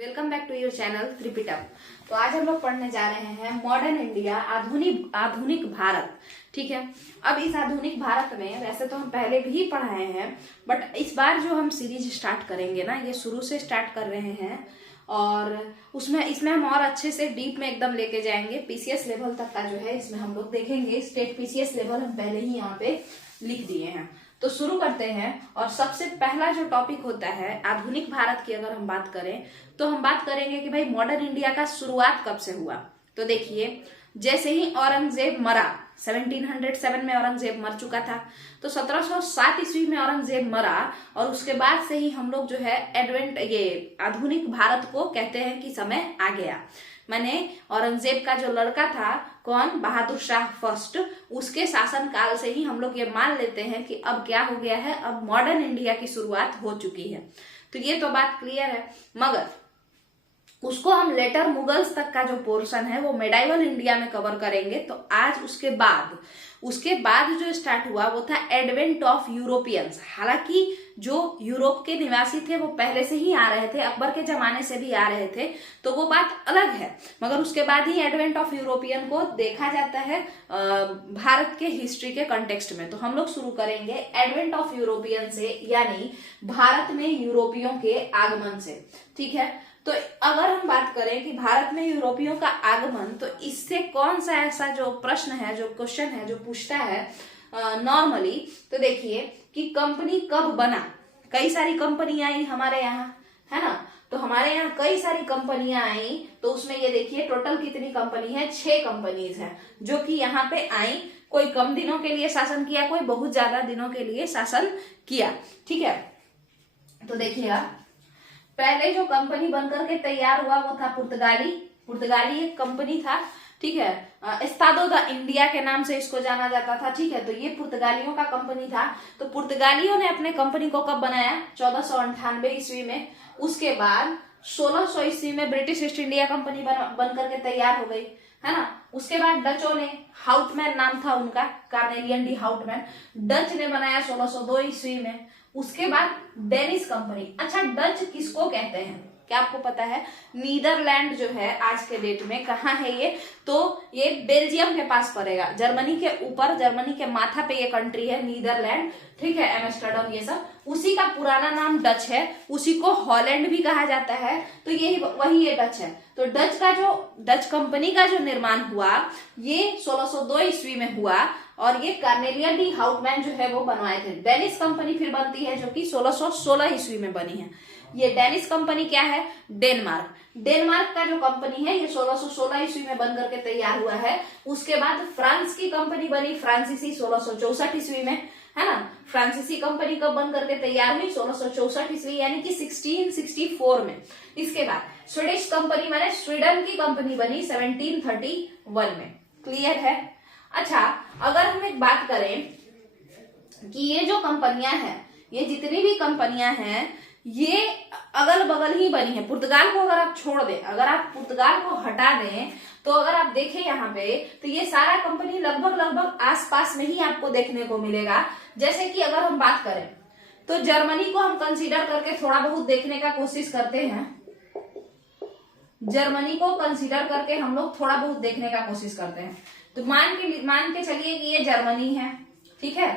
Welcome back to your channel Tripitak. तो आज हम लोग पढ़ने जा रहे हैं मॉडर्न इंडिया, आधुनिक भारत। ठीक है। अब इस आधुनिक भारत में वैसे तो हम पहले भी पढ़ाए हैं, बट इस बार जो हम सीरीज स्टार्ट करेंगे ना, ये शुरू से स्टार्ट कर रहे हैं और इसमें हम और अच्छे से डीप में एकदम लेके जाएंगे। पीसीएस लेवल तक का जो है इसमें हम लोग देखेंगे। स्टेट पीसीएस लेवल हम पहले ही यहाँ पे लिख दिए हैं। तो शुरू करते हैं। और सबसे पहला जो टॉपिक होता है आधुनिक भारत की, अगर हम बात करें तो हम बात करेंगे कि भाई मॉडर्न इंडिया का शुरुआत कब से हुआ। तो देखिए, जैसे ही औरंगजेब मरा, 1707 में औरंगजेब मर चुका था, तो 1707 ईस्वी में औरंगजेब मरा और उसके बाद से ही हम लोग जो है ये आधुनिक भारत को कहते हैं कि समय आ गया। माने औरंगजेब का जो लड़का था, कौन, बहादुर शाह फर्स्ट, उसके शासन काल से ही हम लोग ये मान लेते हैं कि अब क्या हो गया है, अब मॉडर्न इंडिया की शुरुआत हो चुकी है। तो ये तो बात क्लियर है। मगर उसको हम लेटर मुगल्स तक का जो पोर्शन है वो मेडाइवल इंडिया में कवर करेंगे। तो आज उसके बाद जो स्टार्ट हुआ वो था एडवेंट ऑफ यूरोपियंस। हालांकि जो यूरोप के निवासी थे वो पहले से ही आ रहे थे, अकबर के जमाने से भी आ रहे थे, तो वो बात अलग है। मगर उसके बाद ही एडवेंट ऑफ यूरोपियन को देखा जाता है भारत के हिस्ट्री के कंटेक्स्ट में। तो हम लोग शुरू करेंगे एडवेंट ऑफ यूरोपियन से, यानी भारत में यूरोपियों के आगमन से। ठीक है। तो अगर हम बात करें कि भारत में यूरोपियों का आगमन, तो इससे कौन सा ऐसा जो प्रश्न है, जो क्वेश्चन है, जो पूछता है नॉर्मली, तो देखिए कि कंपनी कब बना। कई सारी कंपनी आई हमारे यहाँ, है ना। तो हमारे यहाँ कई सारी कंपनियां आई, तो उसमें ये देखिए टोटल कितनी कंपनी है, 6 कंपनीज है जो कि यहाँ पे आई। कोई कम दिनों के लिए शासन किया, कोई बहुत ज्यादा दिनों के लिए शासन किया। ठीक है। तो देखिएगा, पहले जो कंपनी बनकर के तैयार हुआ वो था पुर्तगाली एक कंपनी था। ठीक है। एस्तादो द इंडिया के नाम से इसको जाना जाता था। ठीक है। तो ये पुर्तगालियों का कंपनी था। तो पुर्तगालियों ने अपने कंपनी को कब बनाया, 1498 ईस्वी में। उसके बाद 1600 ईस्वी में ब्रिटिश ईस्ट इंडिया कंपनी बन करके तैयार हो गई, है ना। उसके बाद डचों ने, हाउटमैन नाम था उनका, कार्नेलियन डी हाउटमैन, डच ने बनाया 1602 ईस्वी में। उसके बाद डेनिश कंपनी। अच्छा, डच किसको कहते हैं, क्या आपको पता है? नीदरलैंड जो है आज के डेट में कहाँ है ये, तो ये बेल्जियम के पास पड़ेगा। जर्मनी के ऊपर, जर्मनी के माथा पे ये कंट्री है नीदरलैंड। ठीक है। एम्स्टर्डम, ये सब उसी का पुराना नाम डच है। उसी को हॉलैंड भी कहा जाता है। तो यही वही ये डच है। तो डच कंपनी का जो निर्माण हुआ ये 1602 ईस्वी में हुआ और ये कार्नेलियन डी हाउटमैन जो है वो बनवाए थे। डेनिश कंपनी फिर बनती है जो कि 1616 ईस्वी में बनी है। ये डेनिश कंपनी क्या है, डेनमार्क का जो कंपनी है ये 1616 ईस्वी में बन करके तैयार हुआ है। उसके बाद फ्रांस की कंपनी बनी, फ्रांसीसी, 1664 ईस्वी में, है ना। फ्रांसीसी कंपनी कब बन करके तैयार हुई, 1664 ईस्वी, यानी कि 1664 में। इसके बाद स्वीडिश कंपनी माने स्वीडन की कंपनी बनी 1731 में। क्लियर है। अच्छा, अगर हम एक बात करें कि ये जो कंपनियां हैं, ये जितनी भी कंपनियां हैं, ये अगल बगल ही बनी है। पुर्तगाल को अगर आप छोड़ दें, अगर आप पुर्तगाल को हटा दें, तो अगर आप देखें यहाँ पे, तो ये सारा कंपनी लगभग आसपास में ही आपको देखने को मिलेगा। जैसे कि अगर हम बात करें तो जर्मनी को हम कंसीडर करके थोड़ा बहुत देखने का कोशिश करते हैं। जर्मनी को कंसीडर करके हम लोग थोड़ा बहुत देखने का कोशिश करते हैं। तो मान के चलिए कि ये जर्मनी है। ठीक है।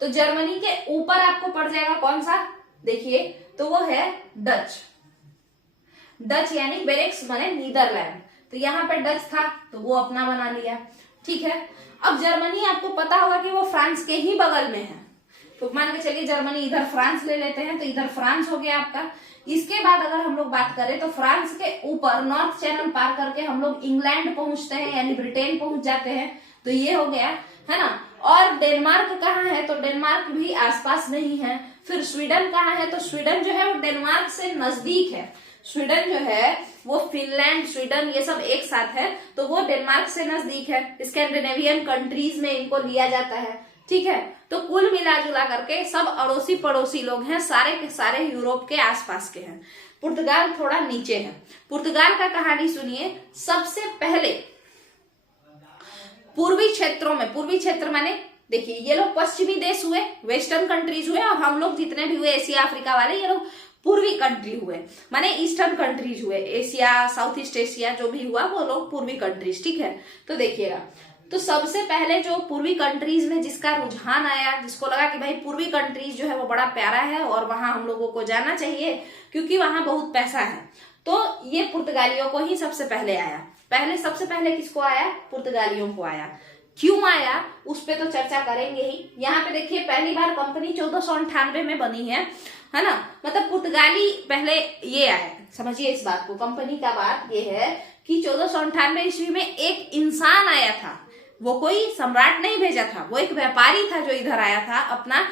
तो जर्मनी के ऊपर आपको पड़ जाएगा कौन सा, देखिए, तो वो है डच यानी बेरेक्स बने नीदरलैंड। तो यहाँ पे डच था तो वो अपना बना लिया। ठीक है। अब जर्मनी आपको पता होगा कि वो फ्रांस के ही बगल में है। तो मान के चलिए जर्मनी, इधर फ्रांस ले लेते हैं, तो इधर फ्रांस हो गया आपका। इसके बाद अगर हम लोग बात करें तो फ्रांस के ऊपर नॉर्थ चैनल पार करके हम लोग इंग्लैंड पहुंचते हैं, यानी ब्रिटेन पहुंच जाते हैं। तो ये हो गया, है ना। और डेनमार्क कहाँ है, तो डेनमार्क भी आसपास नहीं है। फिर स्वीडन कहाँ है, तो स्वीडन जो है वो डेनमार्क से नजदीक है। स्वीडन जो है वो फिनलैंड, स्वीडन, ये सब एक साथ है, तो वो डेनमार्क से नजदीक है। स्कैंडिनेवियन कंट्रीज में इनको लिया जाता है। ठीक है। तो कुल मिला जुला करके सब अड़ोसी पड़ोसी लोग हैं, सारे के सारे यूरोप के आसपास के हैं। पुर्तगाल थोड़ा नीचे है। पुर्तगाल का कहानी सुनिए। सबसे पहले पूर्वी क्षेत्र माने देखिए, ये लोग पश्चिमी देश हुए, वेस्टर्न कंट्रीज हुए, और हम लोग जितने भी हुए एशिया अफ्रीका वाले, ये लोग पूर्वी कंट्री हुए, माने ईस्टर्न कंट्रीज हुए, एशिया, साउथ ईस्ट एशिया जो भी हुआ वो लोग पूर्वी कंट्रीज, ठीक है। तो देखिएगा, तो सबसे पहले जो पूर्वी कंट्रीज में जिसका रुझान आया, जिसको लगा कि भाई पूर्वी कंट्रीज जो है वो बड़ा प्यारा है और वहां हम लोगों को जाना चाहिए क्योंकि वहां बहुत पैसा है, तो ये पुर्तगालियों को ही सबसे पहले आया। सबसे पहले किसको आया? पुर्तगालियों को आया। क्यों आया उस पे तो चर्चा करेंगे ही। यहाँ पे देखिए पहली बार कंपनी 1498 में बनी है ना, मतलब पुर्तगाली पहले ये आए, समझिए इस बात को। कंपनी का बात ये है कि 1498 ईस्वी में एक इंसान आया था, वो कोई सम्राट नहीं भेजा था, वो एक व्यापारी था जो इधर आया था अपना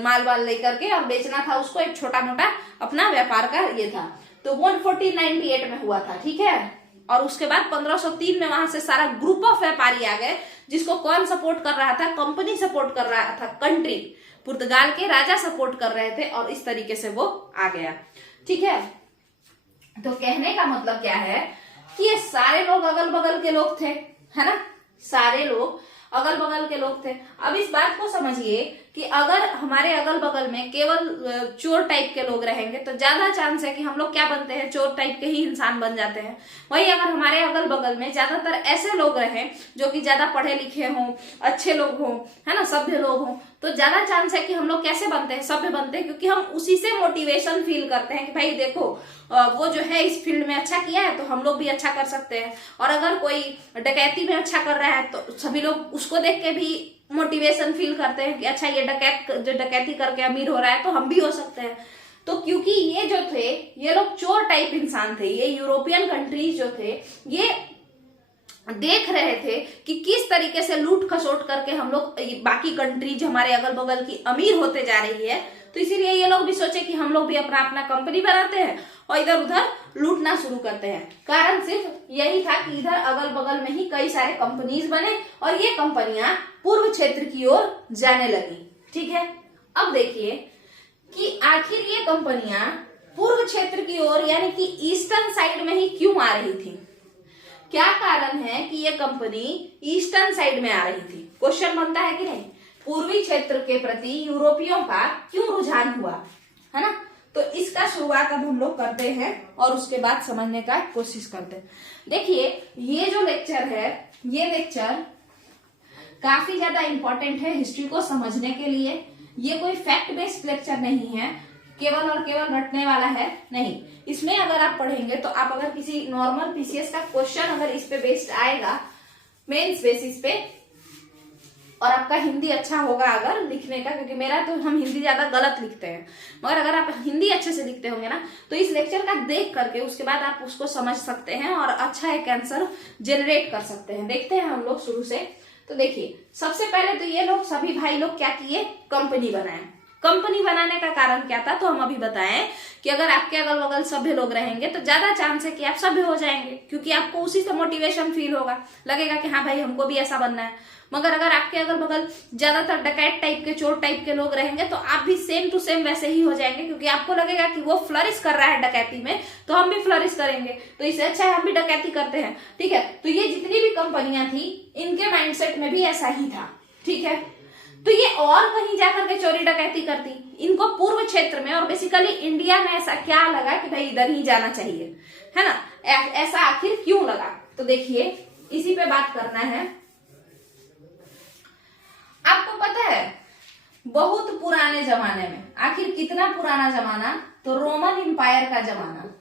माल वाल लेकर के और बेचना था उसको, एक छोटा मोटा अपना व्यापार का ये था। तो वो 1498 में हुआ था, ठीक है। और उसके बाद 1503 में वहां से सारा ग्रुप ऑफ व्यापारी आ गए, जिसको कौन सपोर्ट कर रहा था? कंपनी सपोर्ट कर रहा था, कंट्री, पुर्तगाल के राजा सपोर्ट कर रहे थे और इस तरीके से वो आ गया, ठीक है। तो कहने का मतलब क्या है कि ये सारे लोग अगल बगल के लोग थे, है ना, सारे लोग अगल बगल के लोग थे। अब इस बात को समझिए कि अगर हमारे अगल बगल में केवल चोर टाइप के लोग रहेंगे तो ज्यादा चांस है कि हम लोग क्या बनते हैं? चोर टाइप के ही इंसान बन जाते हैं। वही अगर हमारे अगल बगल में ज्यादातर ऐसे लोग रहें जो कि ज्यादा पढ़े लिखे हों, अच्छे लोग हों, है ना, सभ्य लोग हों, तो ज्यादा चांस है कि हम लोग कैसे बनते हैं? सभ्य बनते हैं, क्योंकि हम उसी से मोटिवेशन फील करते हैं कि भाई देखो वो जो है इस फील्ड में अच्छा किया है तो हम लोग भी अच्छा कर सकते हैं। और अगर कोई डकैती में अच्छा कर रहा है तो सभी लोग उसको देख के भी मोटिवेशन फील करते हैं कि अच्छा ये डकैत जो डकैती करके अमीर हो रहा है तो हम भी हो सकते हैं। तो क्योंकि ये जो थे ये लोग चोर टाइप इंसान थे, ये यूरोपियन कंट्रीज जो थे ये देख रहे थे कि किस तरीके से लूट खसोट करके हम लोग बाकी कंट्रीज हमारे अगल बगल की अमीर होते जा रही है, तो इसीलिए ये लोग भी सोचे कि हम लोग भी अपना अपना कंपनी बनाते हैं और इधर उधर लूटना शुरू करते हैं। कारण सिर्फ यही था कि इधर अगल बगल में ही कई सारे कंपनीज बने और ये कंपनियां पूर्व क्षेत्र की ओर जाने लगी, ठीक है। अब देखिए कि आखिर ये कंपनियां पूर्व क्षेत्र की ओर यानी कि ईस्टर्न साइड में ही क्यों आ रही थी? क्या कारण है कि ये कंपनी ईस्टर्न साइड में आ रही थी? क्वेश्चन बनता है कि नहीं? पूर्वी क्षेत्र के प्रति यूरोपियों का क्यों रुझान हुआ, है ना। तो इसका शुरुआत अब हम लोग करते हैं और उसके बाद समझने का कोशिश करते हैं। देखिए ये जो लेक्चर है ये लेक्चर काफी ज्यादा इंपॉर्टेंट है हिस्ट्री को समझने के लिए। ये कोई फैक्ट बेस्ड लेक्चर नहीं है, केवल और केवल रटने वाला है नहीं। इसमें अगर आप पढ़ेंगे तो आप अगर किसी नॉर्मल पीसीएस का क्वेश्चन अगर इस पे बेस्ड आएगा मेंस बेसिस पे और आपका हिंदी अच्छा होगा अगर लिखने का, क्योंकि मेरा तो हम हिंदी ज्यादा गलत लिखते हैं, मगर अगर आप हिंदी अच्छे से लिखते होंगे ना तो इस लेक्चर का देख करके उसके बाद आप उसको समझ सकते हैं और अच्छा एक आंसर जनरेट कर सकते हैं। देखते हैं हम लोग शुरू से। तो देखिए सबसे पहले तो ये लोग सभी भाई लोग क्या किए? कंपनी बनाए। कंपनी बनाने का कारण क्या था? तो हम अभी बताएं कि अगर आपके अगल बगल सभ्य लोग रहेंगे तो ज्यादा चांस है कि आप सभ्य हो जाएंगे, क्योंकि आपको उसी से मोटिवेशन फील होगा, लगेगा कि हाँ भाई हमको भी ऐसा बनना है। मगर अगर आपके अगल बगल ज्यादातर डकैत टाइप के, चोर टाइप के लोग रहेंगे तो आप भी सेम टू सेम वैसे ही हो जाएंगे, क्योंकि आपको लगेगा कि वो फ्लरिश कर रहा है डकैती में तो हम भी फ्लरिश करेंगे, तो इससे अच्छा है हम भी डकैती करते हैं, ठीक है। तो ये जितनी भी कंपनियां थी इनके माइंडसेट में भी ऐसा ही था, ठीक है। तो ये और कहीं जाकर के चोरी डकैती करती, इनको पूर्व क्षेत्र में और बेसिकली इंडिया में ऐसा क्या लगा कि भाई इधर ही जाना चाहिए, है ना, ऐसा आखिर क्यों लगा? तो देखिए इसी पे बात करना है। आपको पता है बहुत पुराने जमाने में, आखिर कितना पुराना जमाना? तो रोमन एम्पायर का जमाना।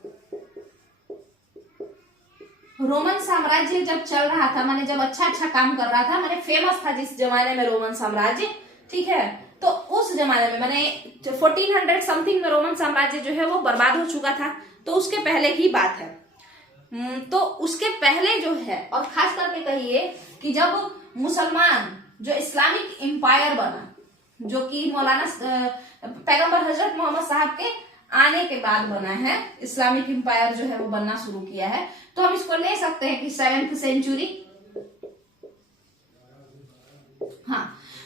रोमन साम्राज्य जब चल रहा था, माने जब अच्छा काम कर रहा था, माने फेमस था जिस जमाने में रोमन साम्राज्य, ठीक है। तो उस जमाने में माने 1400 समथिंग में रोमन साम्राज्य जो है वो बर्बाद हो चुका था, तो उसके पहले की बात है। तो उसके पहले जो है, और खास करके कहिए कि जब मुसलमान जो इस्लामिक एम्पायर बना, जो कि मौलाना पैगंबर हजरत मोहम्मद साहब के आने के बाद बना है, इस्लामिक एम्पायर जो है वो बनना शुरू किया है, तो हम इसको ले सकते हैं कि 7th सेंचुरी। हाँ,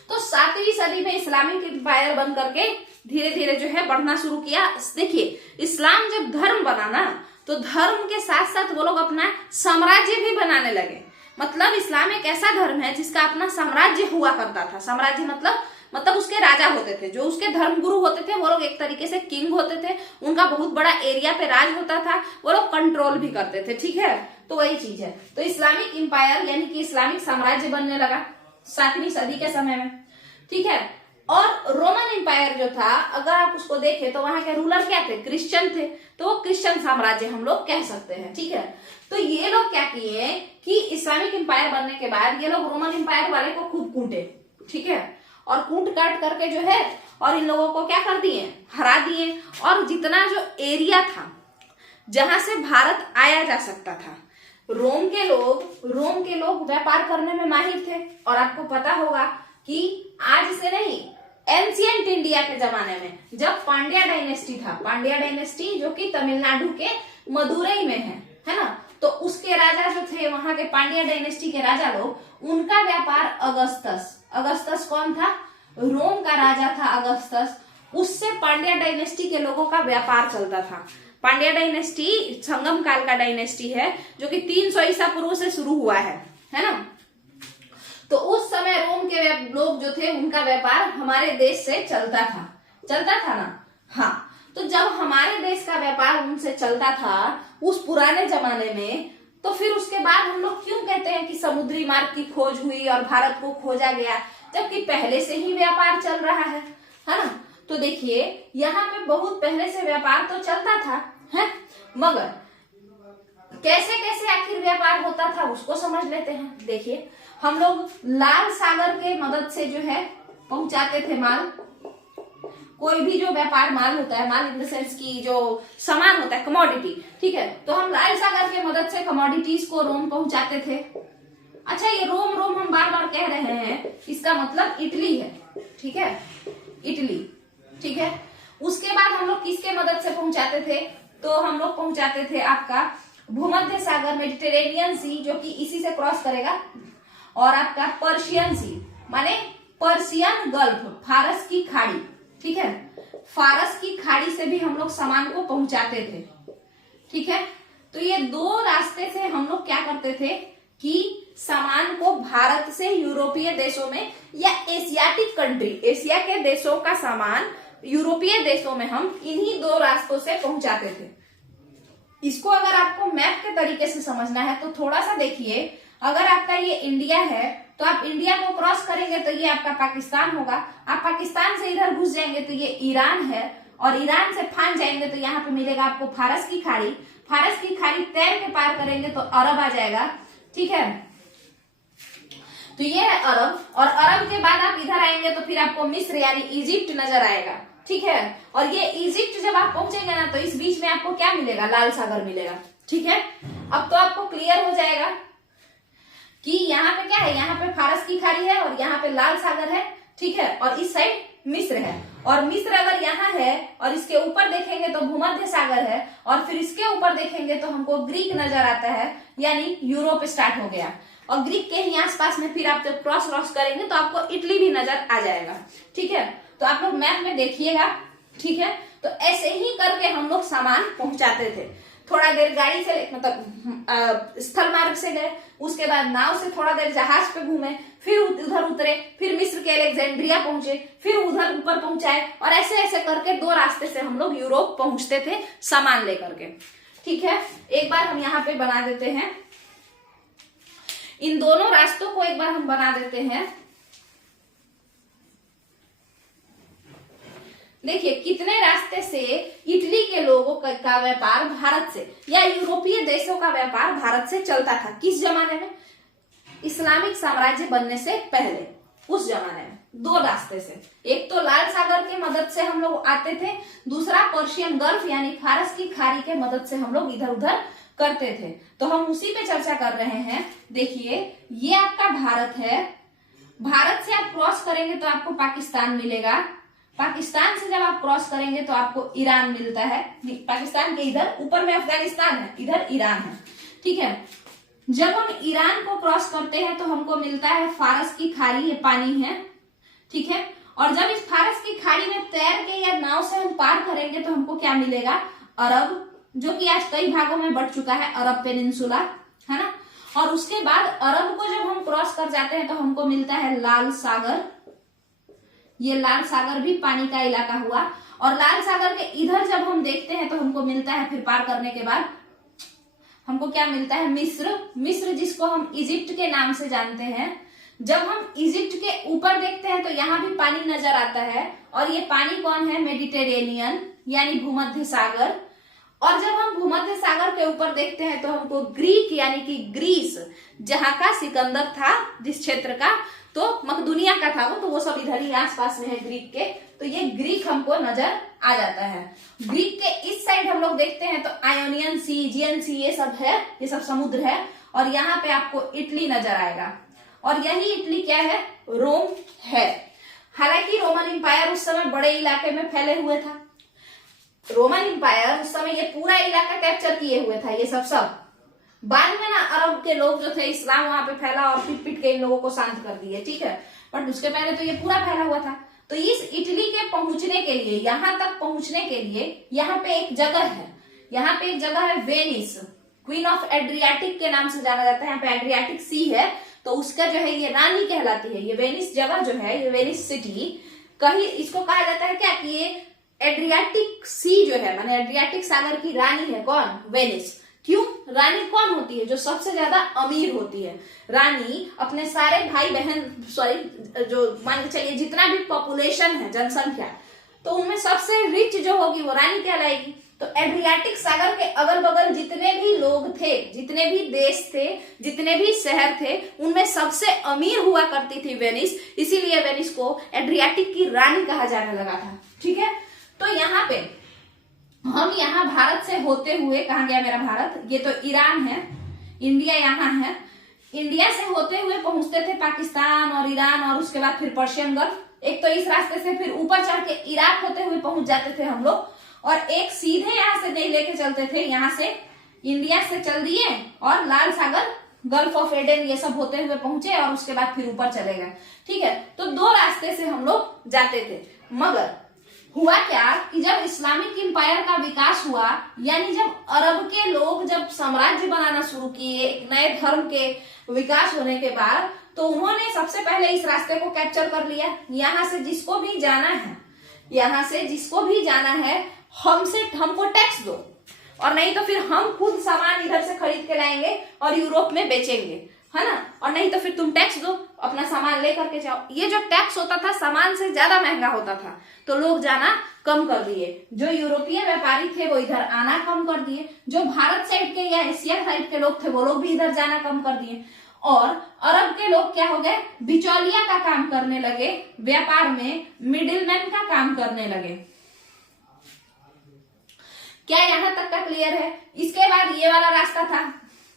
तो 7वीं सदी में इस्लामिक एम्पायर बन करके धीरे धीरे जो है बढ़ना शुरू किया। देखिए इस्लाम जब धर्म बना ना तो धर्म के साथ साथ वो लोग अपना साम्राज्य भी बनाने लगे। मतलब इस्लाम एक ऐसा धर्म है जिसका अपना साम्राज्य हुआ करता था। साम्राज्य मतलब मतलब उसके राजा होते थे, जो उसके धर्मगुरु होते थे वो लोग एक तरीके से किंग होते थे, उनका बहुत बड़ा एरिया पे राज होता था, वो लोग कंट्रोल भी करते थे। ठीक है, तो वही चीज है। तो इस्लामिक एम्पायर यानी कि इस्लामिक साम्राज्य बनने लगा 7वीं सदी के समय में। ठीक है, और रोमन एम्पायर जो था, अगर आप उसको देखें तो वहां के रूलर क्या थे, क्रिश्चियन थे, तो वो क्रिश्चियन साम्राज्य हम लोग कह सकते हैं। ठीक है, तो ये लोग क्या किए कि इस्लामिक एम्पायर बनने के बाद ये लोग रोमन एम्पायर वाले को खूब कूटे। ठीक है, और कूट काट करके जो है और इन लोगों को क्या कर दिए, हरा दिए। और जितना जो एरिया था जहां से भारत आया जा सकता था, रोम के लोग व्यापार करने में माहिर थे। और आपको पता होगा कि आज से नहीं, एंशियंट इंडिया के जमाने में जब पांड्या डायनेस्टी था, पांड्या डायनेस्टी जो कि तमिलनाडु के मदुरई में है ना, तो उसके राजा जो थे वहां के पांड्या डायनेस्टी के राजा लोग, उनका व्यापार अगस्टस कौन था, रोम का राजा था अगस्टस, उससे पांड्या डायनेस्टी के लोगों का व्यापार चलता था। पांड्या डायनेस्टी संगम काल का डायनेस्टी है जो कि 300 ईसा पूर्व से शुरू हुआ है ना। तो उस समय रोम के लोग जो थे उनका व्यापार हमारे देश से चलता था ना। हाँ, तो जब हमारे देश का व्यापार उनसे चलता था उस पुराने जमाने में, तो फिर उसके बाद हम लोग क्यों कहते हैं कि समुद्री मार्ग की खोज हुई और भारत को खोजा गया, जबकि पहले से ही व्यापार चल रहा है ना। तो देखिए यहाँ पे बहुत पहले से व्यापार तो चलता था है, मगर कैसे कैसे आखिर व्यापार होता था उसको समझ लेते हैं। देखिए, हम लोग लाल सागर के मदद से जो है पहुंचाते थे माल। कोई भी जो व्यापार माल होता है, माल इन द सेंस की जो सामान होता है, कमोडिटी। ठीक है, तो हम लाल सागर के मदद से कमोडिटीज को रोम पहुंचाते थे। अच्छा, ये रोम हम बार बार कह रहे हैं, इसका मतलब इटली है। ठीक है, इटली। ठीक है, उसके बाद हम लोग किसके मदद से पहुंचाते थे, तो हम लोग पहुंचाते थे आपका भूमध्य सागर, मेडिटेरेनियन सी, जो कि इसी से क्रॉस करेगा, और आपका पर्शियन सी माने पर्शियन गल्फ, फारस की खाड़ी। ठीक है, फारस की खाड़ी से भी हम लोग सामान को पहुंचाते थे। ठीक है, तो ये 2 रास्ते से हम लोग क्या करते थे कि सामान को भारत से यूरोपीय देशों में या एशियाटिक कंट्री, एशिया के देशों का सामान यूरोपीय देशों में हम इन्हीं 2 रास्तों से पहुंचाते थे। इसको अगर आपको मैप के तरीके से समझना है तो थोड़ा सा देखिए, अगर आपका ये इंडिया है तो आप इंडिया को क्रॉस करेंगे तो ये आपका पाकिस्तान होगा, आप पाकिस्तान से इधर घुस जाएंगे तो ये ईरान है, और ईरान से फान जाएंगे तो यहाँ पे मिलेगा आपको फारस की खाड़ी, फारस की खाड़ी तैर के पार करेंगे तो अरब आ जाएगा। ठीक है, तो ये है अरब, और अरब के बाद आप इधर आएंगे तो फिर आपको मिस्र यानी इजिप्ट नजर आएगा। ठीक है, और ये इजिप्ट जब आप पहुंचेंगे ना तो इस बीच में आपको क्या मिलेगा, लाल सागर मिलेगा। ठीक है, अब तो आपको क्लियर हो जाएगा कि यहाँ पे क्या है, यहाँ पे फारस की खाड़ी है और यहाँ पे लाल सागर है। ठीक है, और इस साइड मिस्र है, और मिस्र अगर यहाँ है और इसके ऊपर देखेंगे तो भूमध्य सागर है, और फिर इसके ऊपर देखेंगे तो हमको ग्रीक नजर आता है, यानी यूरोप स्टार्ट हो गया। और ग्रीक के ही आसपास में फिर आप जब क्रॉस करेंगे तो आपको इटली भी नजर आ जाएगा। ठीक है, तो आप लोग मैप में देखिएगा। ठीक है, तो ऐसे ही करके हम लोग सामान पहुंचाते थे। थोड़ा देर गाड़ी से मतलब स्थल मार्ग से गए, उसके बाद नाव से थोड़ा देर जहाज पे घूमे, फिर उधर उतरे, फिर मिस्र के अलेक्जेंड्रिया पहुंचे, फिर उधर ऊपर पहुंचाए, और ऐसे ऐसे करके 2 रास्ते से हम लोग यूरोप पहुंचते थे सामान लेकर के। ठीक है, एक बार हम यहाँ पे बना देते हैं, इन दोनों रास्तों को एक बार हम बना देते हैं। देखिए कितने रास्ते से इटली के लोगों का व्यापार भारत से या यूरोपीय देशों का व्यापार भारत से चलता था। किस जमाने में, इस्लामिक साम्राज्य बनने से पहले, उस जमाने में 2 रास्ते से। एक तो लाल सागर के मदद से हम लोग आते थे, दूसरा पर्शियन गल्फ यानी फारस की खाड़ी के मदद से हम लोग इधर उधर करते थे। तो हम उसी पे चर्चा कर रहे हैं। देखिए ये आपका भारत है, भारत से आप क्रॉस करेंगे तो आपको पाकिस्तान मिलेगा, पाकिस्तान से जब आप क्रॉस करेंगे तो आपको ईरान मिलता है। पाकिस्तान के इधर ऊपर में अफगानिस्तान है, इधर ईरान है। ठीक है, जब हम ईरान को क्रॉस करते हैं तो हमको मिलता है फारस की खाड़ी, ये पानी है। ठीक है, और जब इस फारस की खाड़ी में तैर के या नाव से हम पार करेंगे तो हमको क्या मिलेगा, अरब, जो कि आज कई भागों में बढ़ चुका है, अरब पेनिनसुला, है ना। और उसके बाद अरब को जब हम क्रॉस कर जाते हैं तो हमको मिलता है लाल सागर। ये लाल सागर भी पानी का इलाका हुआ। और लाल सागर के इधर जब हम देखते हैं तो हमको मिलता है, फिर पार करने के बाद हमको क्या मिलता है, मिस्र। मिस्र जिसको हम इजिप्ट के नाम से जानते हैं। जब हम इजिप्ट के ऊपर देखते हैं तो यहाँ भी पानी नजर आता है, और ये पानी कौन है, मेडिटेरेनियन यानी भूमध्य सागर। और जब हम भूमध्य सागर के ऊपर देखते हैं तो हमको ग्रीक यानी कि ग्रीस, जहां का सिकंदर था जिस क्षेत्र का, तो मकदुनिया का था वो, तो वो सब इधर ही आसपास में है ग्रीक के, तो ये ग्रीक हमको नजर आ जाता है। ग्रीक के इस साइड हम लोग देखते हैं तो आयोनियन सी, इजियन सी, ये सब है, ये सब समुद्र है। और यहाँ पे आपको इटली नजर आएगा, और यही इटली क्या है, रोम है। हालांकि रोमन एम्पायर उस समय बड़े इलाके में फैले हुए था। रोमन एम्पायर उस समय ये पूरा इलाका कैप्चर किए हुए था, ये सब बाद में ना अरब के लोग जो थे, इस्लाम वहां पे फैला और पिट के इन लोगों को शांत कर दिए, ठीक है। बट उसके पहले तो ये पूरा फैला हुआ था। तो इस इटली के पहुंचने के लिए, यहां तक पहुंचने के लिए यहाँ पे एक जगह है, यहाँ पे एक जगह है वेनिस, क्वीन ऑफ एड्रियाटिक के नाम से जाना जाता है। यहाँ पे एड्रियाटिक सी है, तो उसका जो है ये रानी कहलाती है। ये वेनिस जगह जो है, ये वेनिस सिटी, कहीं इसको कहा जाता है क्या कि ये एड्रियाटिक सी जो है, माने एड्रियाटिक सागर की रानी है कौन, वेनिस। क्यों, रानी कौन होती है, जो सबसे ज्यादा अमीर होती है। रानी अपने सारे भाई बहन, सॉरी, जो मान के चलिए जितना भी पॉपुलेशन है, जनसंख्या, तो उनमें सबसे रिच जो होगी वो रानी कहलाएगी। तो एड्रियाटिक सागर के अगल बगल जितने भी लोग थे, जितने भी देश थे, जितने भी शहर थे, उनमें सबसे अमीर हुआ करती थी वेनिस। इसीलिए वेनिस को एड्रियाटिक की रानी कहा जाने लगा था, ठीक है। तो यहाँ पे हम यहाँ भारत से होते हुए, कहाँ गया मेरा भारत, ये तो ईरान है, इंडिया यहाँ है। इंडिया से होते हुए पहुंचते थे पाकिस्तान और ईरान, और उसके बाद फिर पर्शियन गल्फ। एक तो इस रास्ते से फिर ऊपर चढ़ के इराक होते हुए पहुंच जाते थे हम लोग, और एक सीधे यहाँ से नहीं लेके चलते थे, यहाँ से इंडिया से चल दिए और लाल सागर, गल्फ ऑफ एडन, ये सब होते हुए पहुंचे, और उसके बाद फिर ऊपर चले गए, ठीक है। तो दो रास्ते से हम लोग जाते थे। मगर हुआ क्या कि जब इस्लामिक एम्पायर का विकास हुआ, यानी जब अरब के लोग जब साम्राज्य बनाना शुरू किए, एक नए धर्म के विकास होने के बाद, तो उन्होंने सबसे पहले इस रास्ते को कैप्चर कर लिया। यहाँ से जिसको भी जाना है, यहाँ से जिसको भी जाना है, हमको टैक्स दो, और नहीं तो फिर हम खुद सामान इधर से खरीद के लाएंगे और यूरोप में बेचेंगे, है ना। और नहीं तो फिर तुम टैक्स दो, अपना सामान लेकर के जाओ। ये जो टैक्स होता था सामान से ज्यादा महंगा होता था, तो लोग जाना कम कर दिए। जो यूरोपीय व्यापारी थे वो इधर आना कम कर दिए, जो भारत साइड के या एशिया साइड के लोग थे वो लोग भी इधर जाना कम कर दिए। और अरब के लोग क्या हो गए, बिचौलिया का काम करने लगे, व्यापार में मिडिलमैन का काम करने लगे। क्या यहाँ तक का क्लियर है। इसके बाद ये वाला रास्ता था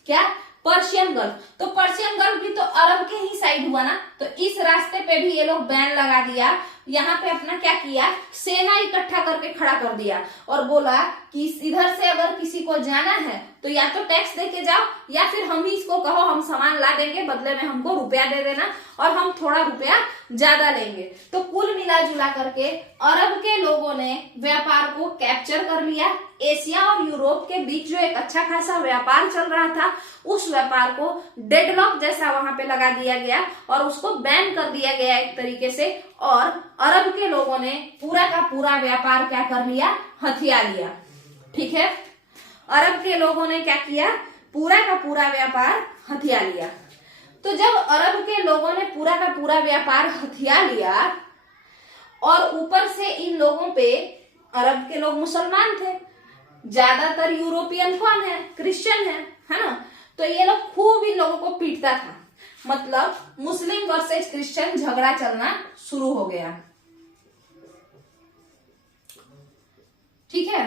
क्या, पर्शियन गल्फ। तो पर्शियन गल्फ भी तो अरब के ही साइड हुआ ना, तो इस रास्ते पे भी ये लोग बैन लगा दिया। यहाँ पे अपना क्या किया, सेना इकट्ठा करके खड़ा कर दिया और बोला कि इधर से अगर किसी को जाना है तो या तो टैक्स दे के जाओ, या फिर हम ही इसको कहो हम सामान ला देंगे, बदले में हमको रुपया दे देना और हम थोड़ा रुपया ज्यादा लेंगे। तो कुल मिला जुला करके अरब के लोगों ने व्यापार को कैप्चर कर लिया। एशिया और यूरोप के बीच जो एक अच्छा खासा व्यापार चल रहा था, उस व्यापार को डेडलॉक जैसा वहां पे लगा दिया गया और उसको बैन कर दिया गया एक तरीके से। और अरब के लोगों ने पूरा का पूरा व्यापार क्या कर लिया, हथिया लिया, ठीक है। अरब के लोगों ने क्या किया, पूरा का पूरा व्यापार हथिया लिया। तो जब अरब के लोगों ने पूरा का पूरा व्यापार हथिया लिया, और ऊपर से इन लोगों पे, अरब के लोग मुसलमान थे, ज्यादातर यूरोपियन कौन है, क्रिश्चियन है ना। तो ये लोग खूब इन लोगों को पीटता था, मतलब मुस्लिम वर्सेस क्रिश्चियन झगड़ा चलना शुरू हो गया, ठीक है।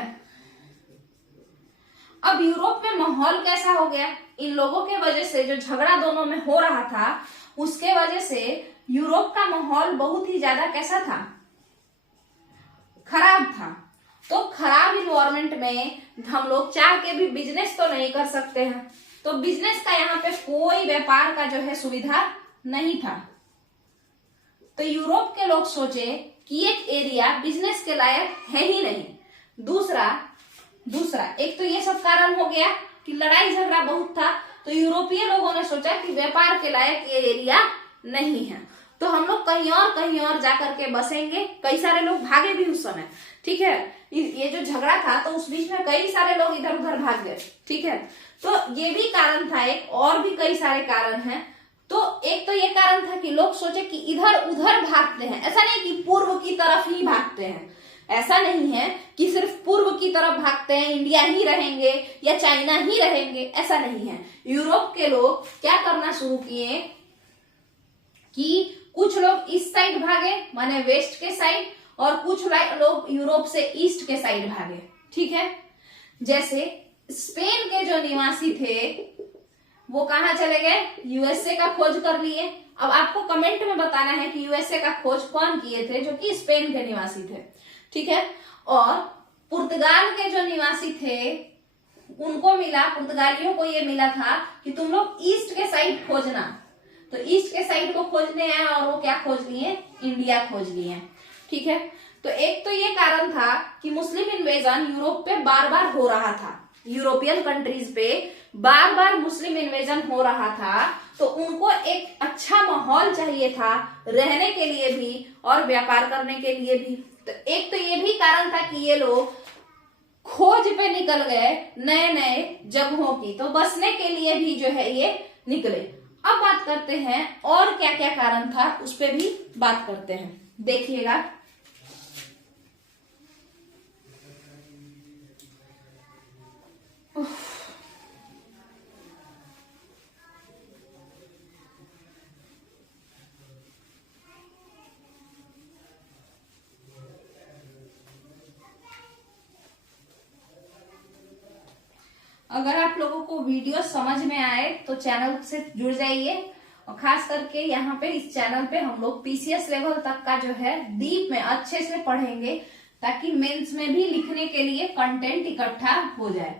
अब यूरोप में माहौल कैसा हो गया, इन लोगों के वजह से जो झगड़ा दोनों में हो रहा था, उसके वजह से यूरोप का माहौल बहुत ही ज्यादा कैसा था, खराब था। तो खराब इन्वायरमेंट में हम लोग चाह के भी बिजनेस तो नहीं कर सकते हैं, तो बिजनेस का यहाँ पे कोई व्यापार का जो है सुविधा नहीं था। तो यूरोप के लोग सोचे कि एक एरिया बिजनेस के लायक है ही नहीं। दूसरा एक तो ये सब कारण हो गया कि लड़ाई झगड़ा बहुत था, तो यूरोपीय लोगों ने सोचा कि व्यापार के लायक ये एरिया नहीं है। तो हम लोग कहीं और जा करके बसेंगे। कई सारे लोग भागे भी उस समय, ठीक है। ये जो झगड़ा था तो उस बीच में कई सारे लोग इधर उधर भाग गए, ठीक है। तो ये भी कारण था एक, और भी कई सारे कारण हैं। तो एक तो ये कारण था कि लोग सोचे कि इधर उधर भागते हैं, ऐसा नहीं कि पूर्व की तरफ ही भागते हैं, ऐसा नहीं है कि सिर्फ पूर्व की तरफ भागते हैं, इंडिया ही रहेंगे या चाइना ही रहेंगे, ऐसा नहीं है। यूरोप के लोग क्या करना शुरू किए कि कुछ लोग इस साइड भागे, माने वेस्ट के साइड, और कुछ लोग यूरोप से ईस्ट के साइड भागे, ठीक है। जैसे स्पेन के जो निवासी थे वो कहाँ चले गए, यूएसए का खोज कर लिए। अब आपको कमेंट में बताना है कि यूएसए का खोज कौन किए थे, जो कि स्पेन के निवासी थे, ठीक है। और पुर्तगाल के जो निवासी थे उनको मिला, पुर्तगालियों को ये मिला था कि तुम लोग ईस्ट के साइड खोजना, तो ईस्ट के साइड को खोजने आए और वो क्या खोज लिए, इंडिया खोज लिए, ठीक है। तो एक तो ये कारण था कि मुस्लिम इन्वेजन यूरोप पे बार बार हो रहा था, यूरोपियन कंट्रीज पे बार बार मुस्लिम इन्वेजन हो रहा था, तो उनको एक अच्छा माहौल चाहिए था रहने के लिए भी और व्यापार करने के लिए भी। तो एक तो ये भी कारण था कि ये लोग खोज पे निकल गए नए नए जगहों की, तो बसने के लिए भी जो है ये निकले। अब बात करते हैं और क्या क्या कारण था, उस पे भी बात करते हैं, देखिएगा। अगर आप लोगों को वीडियो समझ में आए तो चैनल से जुड़ जाइए, और खास करके यहाँ पे इस चैनल पे हम लोग पीसीएस लेवल तक का जो है डीप में अच्छे से पढ़ेंगे, ताकि मेंस में भी लिखने के लिए कंटेंट इकट्ठा हो जाए।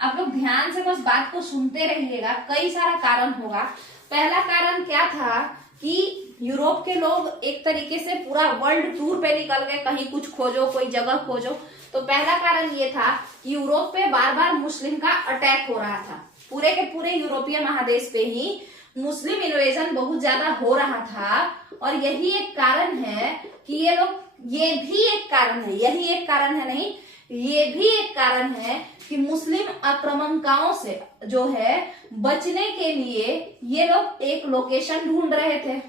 आप लोग ध्यान से बस बात को सुनते रहिएगा, कई सारा कारण होगा। पहला कारण क्या था कि यूरोप के लोग एक तरीके से पूरा वर्ल्ड टूर पे निकल गए, कहीं कुछ खोजो, कोई जगह खोजो। तो पहला कारण ये था कि यूरोप पे बार बार मुस्लिम का अटैक हो रहा था, पूरे के पूरे यूरोपीय महादेश पे ही मुस्लिम इन्वेजन बहुत ज्यादा हो रहा था। और यही एक कारण है कि ये लोग, ये भी एक कारण है, यही एक कारण है नहीं, ये भी एक कारण है कि मुस्लिम आक्रमणकारों से जो है बचने के लिए ये लोग एक लोकेशन ढूंढ रहे थे,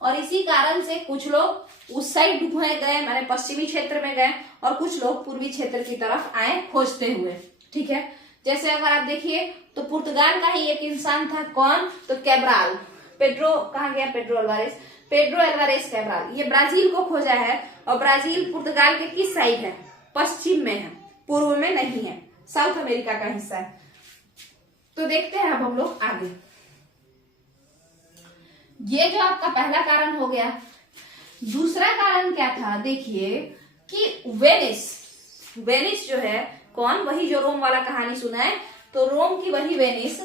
और इसी कारण से कुछ लोग उस साइड गए, माने पश्चिमी क्षेत्र में गए, और कुछ लोग पूर्वी क्षेत्र की तरफ आए खोजते हुए, ठीक है। जैसे अगर आप देखिए तो पुर्तगाल का ही एक इंसान था, कौन, तो कैब्राल, पेड्रो, कहाँ गया, पेड्रो एल्वारेस कैब्राल, ये ब्राजील को खोजा है। और ब्राजील पुर्तगाल के किस साइड है, पश्चिम में है, पूर्व में नहीं है, साउथ अमेरिका का हिस्सा है। तो देखते हैं अब हम लोग आगे। ये जो आपका पहला कारण हो गया। दूसरा कारण क्या था, देखिए कि वेनिस जो है, कौन, वही जो रोम वाला कहानी सुना है, तो रोम की वही वेनिस,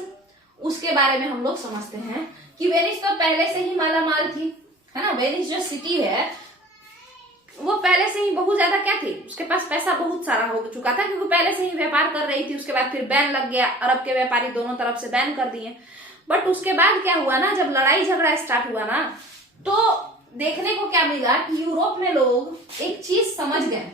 उसके बारे में हम लोग समझते हैं कि वेनिस तो पहले से ही मालामाल थी, है ना। वेनिस जो सिटी है वो पहले से ही बहुत ज्यादा क्या थी, उसके पास पैसा बहुत सारा हो चुका था, क्योंकि पहले से ही व्यापार कर रही थी। उसके बाद फिर बैन लग गया, अरब के व्यापारी दोनों तरफ से बैन कर दिए। बट उसके बाद क्या हुआ ना, जब लड़ाई झगड़ा स्टार्ट हुआ ना, तो देखने को क्या मिला कि यूरोप में लोग एक चीज समझ गए।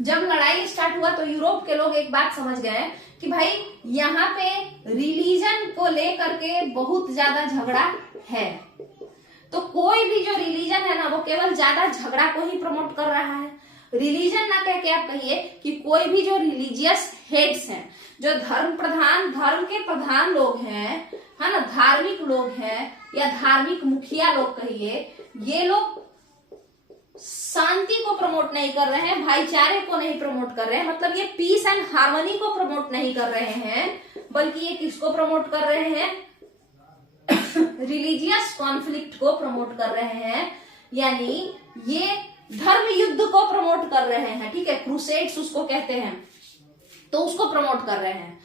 जब लड़ाई स्टार्ट हुआ तो यूरोप के लोग एक बात समझ गए कि भाई यहाँ पे रिलीजन को लेकर के बहुत ज्यादा झगड़ा है। तो कोई भी जो रिलीजन है ना, वो केवल ज्यादा झगड़ा को ही प्रमोट कर रहा है। रिलीजन ना कह के आप कहिए कि कोई भी जो रिलीजियस हेड्स हैं, जो धर्म के प्रधान लोग हैं, है ना, धार्मिक लोग हैं, या धार्मिक मुखिया लोग कहिए, ये लोग शांति को प्रमोट नहीं कर रहे हैं, भाईचारे को नहीं प्रमोट कर रहे हैं, मतलब ये पीस एंड हार्मनी को प्रमोट नहीं कर रहे हैं, बल्कि ये किसको प्रमोट कर रहे हैं, रिलीजियस कॉन्फ्लिक्ट को प्रमोट कर रहे हैं, यानी ये धर्म युद्ध को प्रमोट कर रहे हैं, ठीक है, क्रूसेड्स उसको कहते हैं, तो उसको प्रमोट कर रहे हैं।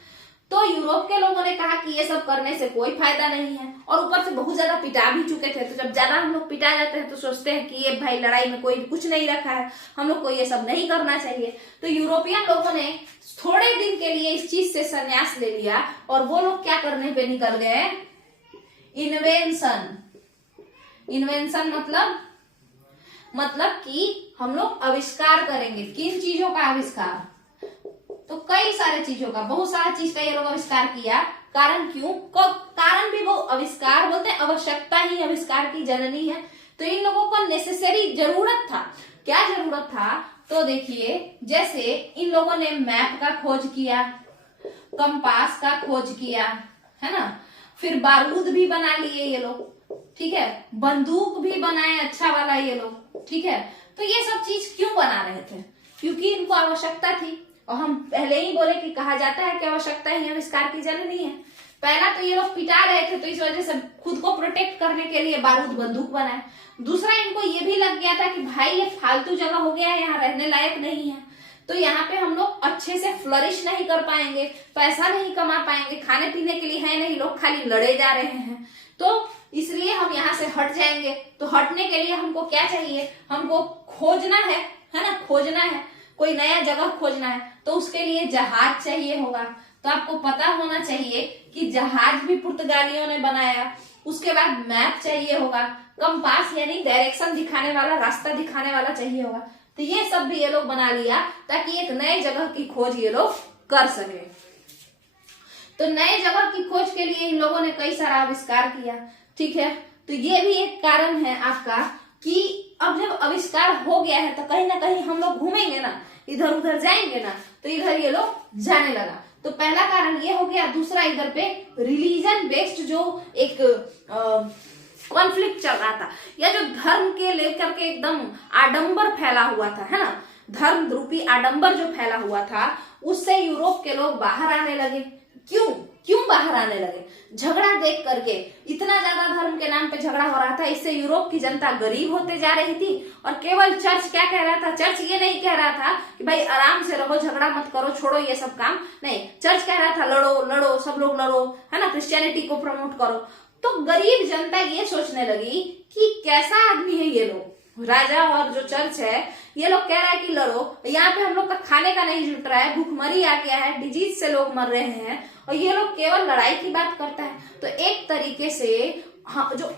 तो यूरोप के लोगों ने कहा कि ये सब करने से कोई फायदा नहीं है, और ऊपर से बहुत ज्यादा पिटा भी चुके थे। तो जब ज्यादा हम लोग पिटा जाते हैं तो सोचते हैं कि ये भाई लड़ाई में कोई कुछ नहीं रखा है, हम लोग को ये सब नहीं करना चाहिए। तो यूरोपियन लोगों ने थोड़े दिन के लिए इस चीज से संन्यास ले लिया, और वो लोग क्या करने पे निकल गए, इन्वेंशन, इन्वेंशन मतलब कि हम लोग आविष्कार करेंगे। किन चीजों का आविष्कार? तो कई सारे चीजों का, बहुत सारा चीज का ये लोग आविष्कार किया। कारण क्यों? कारण भी वो आविष्कार बोलते हैं, आवश्यकता ही आविष्कार की जननी है। तो इन लोगों को नेसेसरी जरूरत था। क्या जरूरत था? तो देखिए, जैसे इन लोगों ने मैप का खोज किया, कंपास का खोज किया, है ना, फिर बारूद भी बना लिए ये लोग, ठीक है, बंदूक भी बनाए अच्छा वाला ये लोग, ठीक है। तो ये सब चीज क्यों बना रहे थे? क्योंकि इनको आवश्यकता थी। और हम पहले ही बोले कि कहा जाता है कि आवश्यकता ही आविष्कार की जननी है। पहला तो ये लोग पिटा रहे थे, तो इस वजह से खुद को प्रोटेक्ट करने के लिए बारूद बंदूक बनाए। दूसरा, इनको ये भी लग गया था कि भाई ये फालतू जगह हो गया है, यहाँ रहने लायक नहीं है, तो यहाँ पे हम लोग अच्छे से फ्लरिश नहीं कर पाएंगे, पैसा नहीं कमा पाएंगे, खाने पीने के लिए है नहीं, लोग खाली लड़े जा रहे हैं, तो इसलिए हम यहाँ से हट जाएंगे। तो हटने के लिए हमको क्या चाहिए? हमको खोजना है ना, खोजना है, कोई नया जगह खोजना है, तो उसके लिए जहाज चाहिए होगा। तो आपको पता होना चाहिए कि जहाज भी पुर्तगालियों ने बनाया। उसके बाद मैप चाहिए होगा, कंपास यानी डायरेक्शन दिखाने वाला, रास्ता दिखाने वाला चाहिए होगा। तो ये सब भी ये लोग बना लिया ताकि एक नए जगह की खोज ये लोग कर सके। तो नए जगह की खोज के लिए इन लोगों ने कई सारा आविष्कार किया, ठीक है। तो ये भी एक कारण है आपका कि अब जब आविष्कार हो गया है तो कहीं ना कहीं हम लोग घूमेंगे ना, इधर उधर जाएंगे ना, तो इधर ये लोग जाने लगा। तो पहला कारण ये हो गया। दूसरा, इधर पे रिलीजन बेस्ड जो एक कॉन्फ्लिक्ट चल रहा था, या जो धर्म के लेकर के एकदम आडंबर फैला हुआ था, है ना, धर्म रूपी आडंबर जो फैला हुआ था, उससे यूरोप के लोग बाहर आने लगे। क्यों बाहर आने लगे? झगड़ा देख करके, इतना ज्यादा धर्म के नाम पे झगड़ा हो रहा था, इससे यूरोप की जनता गरीब होते जा रही थी। और केवल चर्च क्या कह रहा था? चर्च ये नहीं कह रहा था कि भाई आराम से रहो, झगड़ा मत करो, छोड़ो ये सब काम, नहीं, चर्च कह रहा था लड़ो, सब लोग लड़ो, है ना, क्रिश्चियनिटी को प्रमोट करो। तो गरीब जनता ये सोचने लगी कि कैसा आदमी है ये लोग, राजा और जो चर्च है, ये लोग कह रहा है कि लड़ो, यहाँ पे हम लोग का खाने का नहीं जुट रहा है, भूखमरी आ गया है, डिजीज से लोग मर रहे हैं, और ये लोग केवल लड़ाई की बात करता है। तो एक तरीके से जो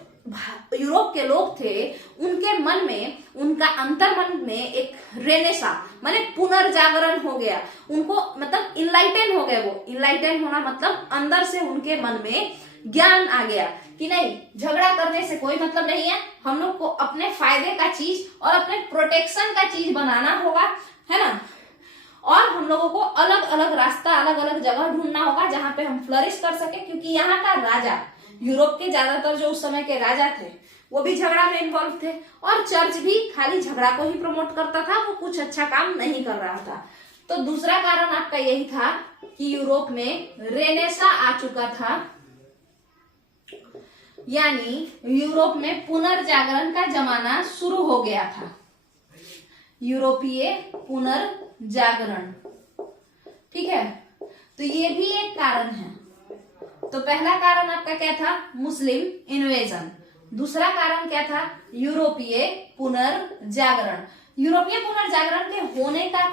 यूरोप के लोग थे, उनके मन में, उनका अंतर मन में एक रेनेसा माने पुनर्जागरण हो गया। उनको मतलब इनलाइटन हो गए। वो इनलाइटन होना मतलब अंदर से उनके मन में ज्ञान आ गया कि नहीं, झगड़ा करने से कोई मतलब नहीं है, हम लोग को अपने फायदे का चीज और अपने प्रोटेक्शन का चीज बनाना होगा, है ना, और हम लोगों को अलग अलग रास्ता, अलग अलग जगह ढूंढना होगा जहां पे हम फ्लरिश कर सके। क्योंकि यहाँ का राजा, यूरोप के ज्यादातर जो उस समय के राजा थे, वो भी झगड़ा में इन्वॉल्व थे, और चर्च भी खाली झगड़ा को ही प्रमोट करता था, वो कुछ अच्छा काम नहीं कर रहा था। तो दूसरा कारण आपका यही था कि यूरोप में रेनेसा आ चुका था, यानी यूरोप में पुनर्जागरण का जमाना शुरू हो गया था, यूरोपीय पुनर्जागरण, ठीक है। तो ये भी एक कारण है। तो पहला कारण आपका क्या था? मुस्लिम इन्वेजन। दूसरा कारण क्या था? यूरोपीय पुनर्जागरण। यूरोपीय पुनर्जागरण के होने का,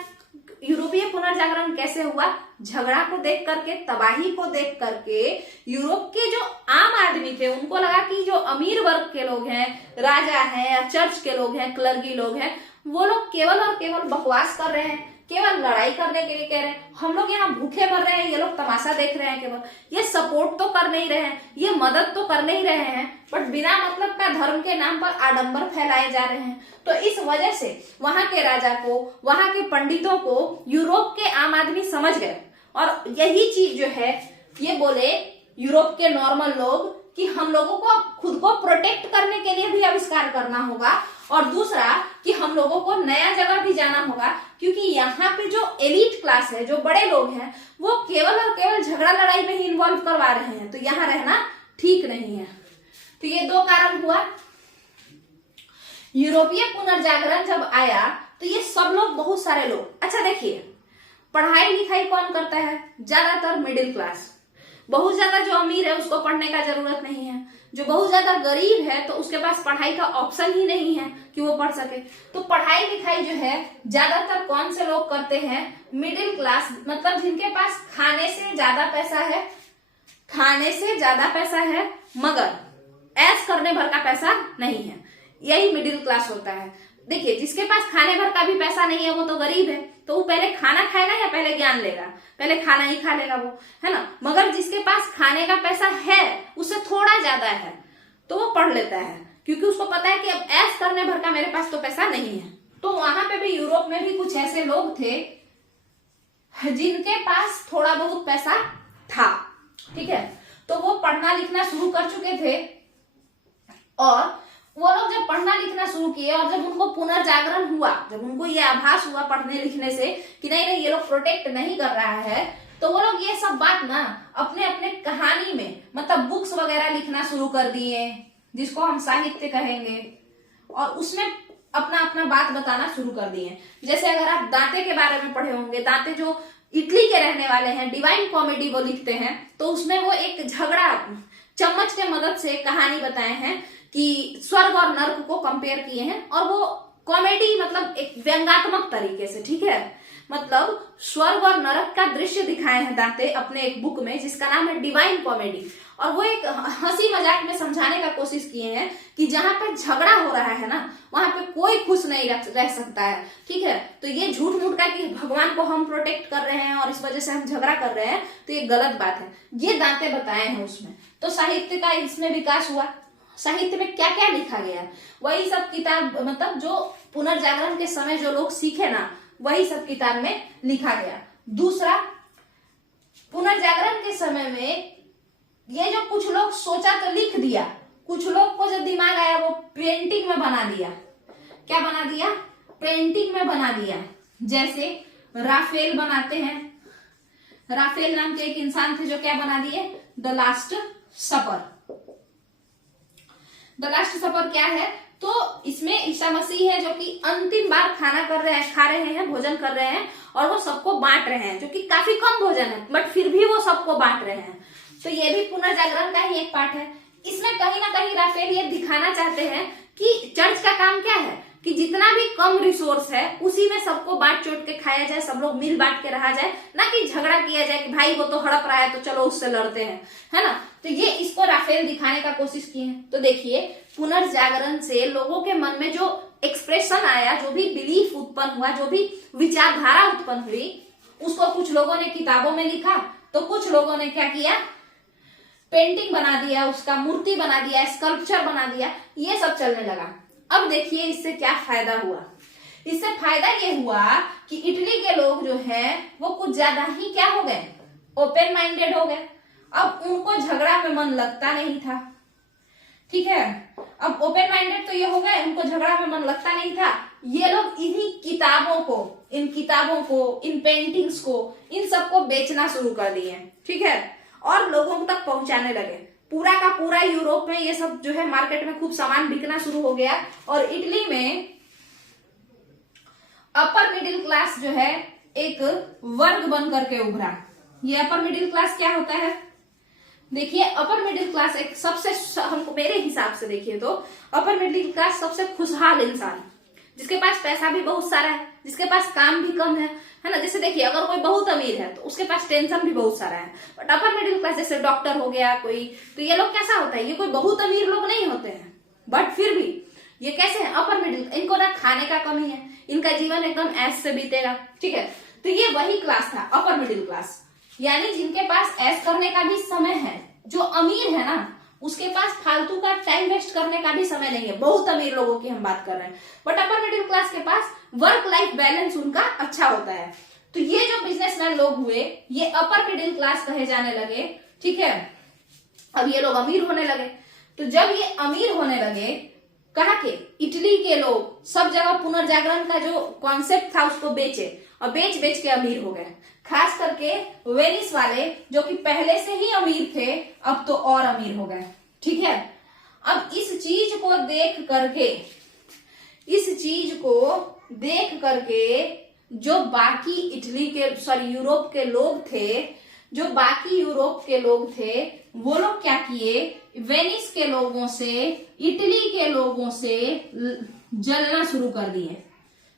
यूरोपीय पुनर्जागरण कैसे हुआ? झगड़ा को देख करके, तबाही को देख करके यूरोप के जो आम आदमी थे, उनको लगा कि जो अमीर वर्ग के लोग हैं, राजा हैं या चर्च के लोग हैं, क्लर्की लोग हैं, वो लोग केवल और केवल बकवास कर रहे हैं, केवल लड़ाई करने के लिए कह रहे हैं, हम लोग यहाँ भूखे मर रहे हैं, ये लोग तमाशा देख रहे हैं, केवल ये सपोर्ट तो कर नहीं रहे हैं, ये मदद तो कर नहीं रहे हैं, बट बिना मतलब का धर्म के नाम पर आडंबर फैलाए जा रहे हैं। तो इस वजह से वहां के राजा को, वहां के पंडितों को यूरोप के आम आदमी समझ गए, और यही चीज जो है ये बोले यूरोप के नॉर्मल लोग कि हम लोगों को खुद को प्रोटेक्ट करने के लिए भी आविष्कार करना होगा, और दूसरा कि हम लोगों को नया जगह भी जाना होगा, क्योंकि यहाँ पे जो एलिट क्लास है, जो बड़े लोग हैं, वो केवल और केवल झगड़ा लड़ाई में ही इन्वॉल्व करवा रहे हैं, तो यहाँ रहना ठीक नहीं है। तो ये दो कारण हुआ। यूरोपीय पुनर्जागरण जब आया तो ये सब लोग, बहुत सारे लोग, अच्छा देखिए, पढ़ाई लिखाई कौन करता है? ज्यादातर मिडिल क्लास। बहुत ज्यादा जो अमीर है उसको पढ़ने का जरूरत नहीं है, जो बहुत ज्यादा गरीब है तो उसके पास पढ़ाई का ऑप्शन ही नहीं है कि वो पढ़ सके। तो पढ़ाई लिखाई जो है ज्यादातर कौन से लोग करते हैं? मिडिल क्लास, मतलब जिनके पास खाने से ज्यादा पैसा है, खाने से ज्यादा पैसा है, मगर ऐश करने भर का पैसा नहीं है। यही मिडिल क्लास होता है। देखिए, जिसके पास खाने भर का भी पैसा नहीं है वो तो गरीब है, तो वो पहले खाना खाएगा या पहले ज्ञान लेगा? पहले खाना ही खा लेगा वो, है ना। मगर जिसके पास खाने का पैसा है, उससे थोड़ा ज्यादा है, तो वो पढ़ लेता है, क्योंकि उसको पता है कि अब ऐश करने भर का मेरे पास तो पैसा नहीं है। तो वहां पे भी, यूरोप में भी कुछ ऐसे लोग थे जिनके पास थोड़ा बहुत पैसा था, ठीक है। तो वो पढ़ना लिखना शुरू कर चुके थे, और वो लोग जब पढ़ना लिखना शुरू किए और जब उनको पुनर्जागरण हुआ, जब उनको ये आभास हुआ पढ़ने लिखने से कि नहीं नहीं ये लोग प्रोटेक्ट नहीं कर रहा है, तो वो लोग ये सब बात ना अपने अपने कहानी में, मतलब बुक्स वगैरह लिखना शुरू कर दिए, जिसको हम साहित्य कहेंगे, और उसमें अपना अपना बात बताना शुरू कर दिए। जैसे अगर आप दांते के बारे में पढ़े होंगे, दांते जो इटली के रहने वाले हैं, डिवाइन कॉमेडी वो लिखते हैं, तो उसमें वो एक झगड़ा चम्मच के मदद से कहानी बताए हैं कि स्वर्ग और नर्क को कंपेयर किए हैं, और वो कॉमेडी मतलब एक व्यंग्यात्मक तरीके से, ठीक है, मतलब स्वर्ग और नरक का दृश्य दिखाए हैं दांते अपने एक बुक में जिसका नाम है डिवाइन कॉमेडी। और वो एक हंसी मजाक में समझाने का कोशिश किए हैं कि जहां पे झगड़ा हो रहा है ना, वहां पे कोई खुश नहीं रह सकता है, ठीक है। तो ये झूठ मूठ का कि भगवान को हम प्रोटेक्ट कर रहे हैं और इस वजह से हम झगड़ा कर रहे हैं, तो ये गलत बात है। ये दांते बताए हैं उसमें। तो साहित्य का इसमें विकास हुआ। साहित्य में क्या क्या लिखा गया, वही सब किताब, मतलब जो पुनर्जागरण के समय जो लोग सीखे ना, वही सब किताब में लिखा गया। दूसरा, पुनर्जागरण के समय में ये जो कुछ लोग सोचा तो लिख दिया, कुछ लोग को जो दिमाग आया वो पेंटिंग में बना दिया। क्या बना दिया? पेंटिंग में बना दिया। जैसे राफेल बनाते हैं, राफेल नाम के एक इंसान थे जो क्या बना दिए? The last supper. The last supper क्या है? तो इसमें ईसा मसीह है जो कि अंतिम बार खाना खा रहे हैं, भोजन कर रहे हैं, और वो सबको बांट रहे हैं, जो कि काफी कम भोजन है, बट फिर भी वो सबको बांट रहे हैं। तो ये भी पुनर्जागरण का ही एक पार्ट है। इसमें कहीं ना कहीं राफेल ये दिखाना चाहते हैं कि चर्च का काम क्या है कि जितना भी कम रिसोर्स है उसी में सबको बांट चोट के खाया जाए, सब लोग मिल बांट के रहा जाए, ना कि झगड़ा किया जाए कि भाई वो तो हड़प रहा है तो चलो उससे लड़ते हैं, है ना। तो ये इसको राफेल दिखाने का कोशिश किए हैं। तो देखिए, पुनर्जागरण से लोगों के मन में जो एक्सप्रेशन आया, जो भी बिलीफ उत्पन्न हुआ, जो भी विचारधारा उत्पन्न हुई, उसको कुछ लोगों ने किताबों में लिखा, तो कुछ लोगों ने क्या किया? पेंटिंग बना दिया, उसका मूर्ति बना दिया, स्कल्पचर बना दिया, ये सब चलने लगा। अब देखिए इससे क्या फायदा हुआ। इससे फायदा ये हुआ कि इटली के लोग जो है वो कुछ ज्यादा ही क्या हो गए? ओपन माइंडेड हो गए। अब उनको झगड़ा में मन लगता नहीं था, ठीक है। अब ओपन माइंडेड तो ये हो गए, उनको झगड़ा में मन लगता नहीं था। ये लोग इन्हीं किताबों को, इन पेंटिंग्स को, इन सबको बेचना शुरू कर दिए, ठीक है, और लोगों तक पहुंचाने लगे। पूरा का पूरा यूरोप में ये सब जो है मार्केट में खूब सामान बिकना शुरू हो गया। और इटली में अपर मिडिल क्लास जो है एक वर्ग बन करके उभरा। ये अपर मिडिल क्लास क्या होता है? देखिए, अपर मिडिल क्लास एक सबसे, हमको मेरे हिसाब से देखिए तो अपर मिडिल क्लास सबसे खुशहाल इंसान, जिसके पास पैसा भी बहुत सारा है, जिसके पास काम भी कम है ना। जैसे देखिए, अगर कोई बहुत अमीर है तो उसके पास टेंशन भी बहुत सारा है। बट अपर मिडिल क्लास जैसे डॉक्टर हो गया कोई, तो ये लोग कैसा होता है? ये कोई बहुत अमीर लोग नहीं होते हैं, बट फिर भी ये कैसे है? Upper middle. इनको ना खाने का कमी है, इनका जीवन एकदम ऐश से बीतेगा, ठीक है। तो ये वही क्लास था, अपर मिडिल क्लास, यानी जिनके पास ऐश करने का भी समय है। जो अमीर है ना, उसके पास फालतू का टाइम वेस्ट करने का भी समय नहीं है। बहुत अमीर लोगों की हम बात कर रहे हैं। बट अपर मिडिल क्लास के पास वर्क लाइफ बैलेंस उनका अच्छा होता है। तो ये जो बिजनेसमैन लोग हुए, ये अपर मिडिल क्लास कहे जाने लगे, ठीक है। अब ये लोग अमीर होने लगे। तो जब ये अमीर होने लगे, कहा कि इटली के लोग सब जगह पुनर्जागरण का जो कॉन्सेप्ट था उसको बेचे, और बेच बेच के अमीर हो गए। खास करके वेनिस वाले जो कि पहले से ही अमीर थे, अब तो और अमीर हो गए, ठीक है। अब इस चीज को देख करके जो बाकी यूरोप के लोग थे, वो लोग क्या किए? वेनिस के लोगों से, इटली के लोगों से जलना शुरू कर दिए।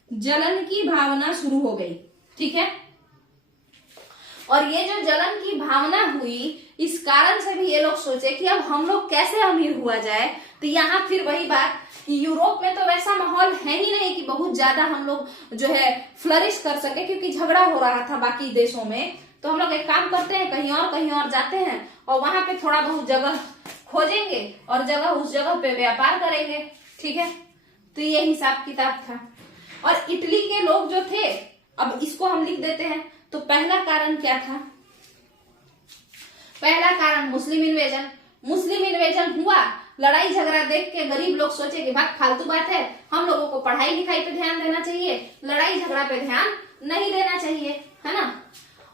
जलन की भावना शुरू हो गई, ठीक है। और ये जो जलन की भावना हुई, हुई, इस कारण से भी ये लोग सोचे कि अब हम लोग कैसे अमीर हुआ जाए। तो यहाँ फिर वही बात कि यूरोप में तो वैसा माहौल है ही नहीं कि बहुत ज्यादा हम लोग जो है फ्लरिश कर सके, क्योंकि झगड़ा हो रहा था बाकी देशों में। तो हम लोग एक काम करते हैं, कहीं और जाते हैं और वहां पे थोड़ा बहुत जगह खोजेंगे और उस जगह पे व्यापार करेंगे। ठीक है, तो ये हिसाब किताब था। और इटली के लोग जो थे, अब इसको हम लिख देते हैं। तो पहला कारण क्या था? पहला कारण मुस्लिम इन्वेजन हुआ। लड़ाई झगड़ा देख के गरीब लोग सोचे कि भाई फालतू बात है, हम लोगों को पढ़ाई लिखाई पे ध्यान देना चाहिए, लड़ाई झगड़ा पे ध्यान नहीं देना चाहिए, है ना।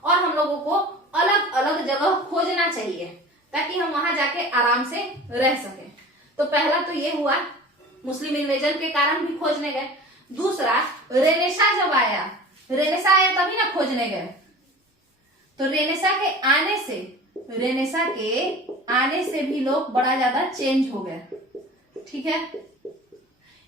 और हम लोगों को अलग अलग जगह खोजना चाहिए ताकि हम वहां जाके आराम से रह सके। तो पहला तो ये हुआ, मुस्लिम इन्वेजन के कारण भी खोजने गए। दूसरा, रेनेसा जब आया, रेनेसा आया तभी ना खोजने गए। तो रेनेसा के आने से भी लोग बड़ा ज्यादा चेंज हो गए। ठीक है,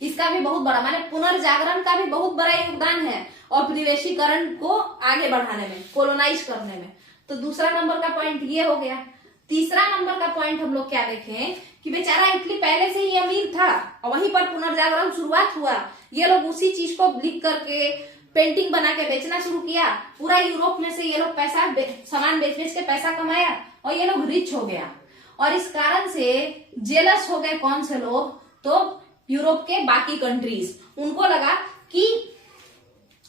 इसका भी बहुत बड़ा, माने पुनर्जागरण का भी बहुत बड़ा योगदान है औपनिवेशीकरण को आगे बढ़ाने में, कोलोनाइज करने में। तो दूसरा नंबर का पॉइंट ये हो गया। तीसरा नंबर का पॉइंट हम लोग क्या देखें कि बेचारा इटली पहले से ही अमीर था और वहीं पर पुनर्जागरण शुरुआत हुआ। ये लोग उसी चीज को लिख करके पेंटिंग बना के बेचना शुरू किया। पूरा यूरोप में से ये लोग सामान बेच के पैसा कमाया और ये लोग रिच हो गया। और इस कारण से जेलस हो गए कौन से लोग? तो यूरोप के बाकी कंट्रीज। उनको लगा कि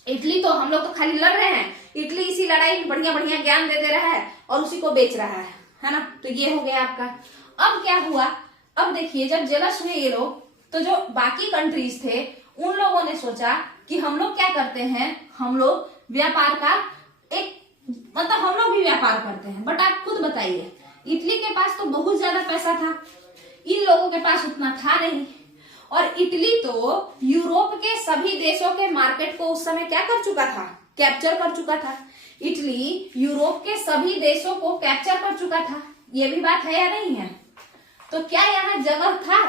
इटली तो, हम लोग तो खाली लड़ रहे हैं, इटली इसी लड़ाई में बढ़िया बढ़िया ज्ञान दे रहा है और उसी को बेच रहा है ना। तो ये हो गया आपका। अब क्या हुआ? अब देखिए, जब जेलस हुए ये लोग, तो जो बाकी कंट्रीज थे उन लोगों ने सोचा कि हम लोग क्या करते हैं, हम लोग व्यापार का मतलब हम लोग भी व्यापार करते हैं। बट आप खुद बताइए, इटली के पास तो बहुत ज्यादा पैसा था, इन लोगों के पास उतना था नहीं। और इटली तो यूरोप के सभी देशों के मार्केट को उस समय क्या कर चुका था? कैप्चर कर चुका था। इटली यूरोप के सभी देशों को कैप्चर कर चुका था। ये भी बात है या नहीं है? तो क्या यहाँ जगह था,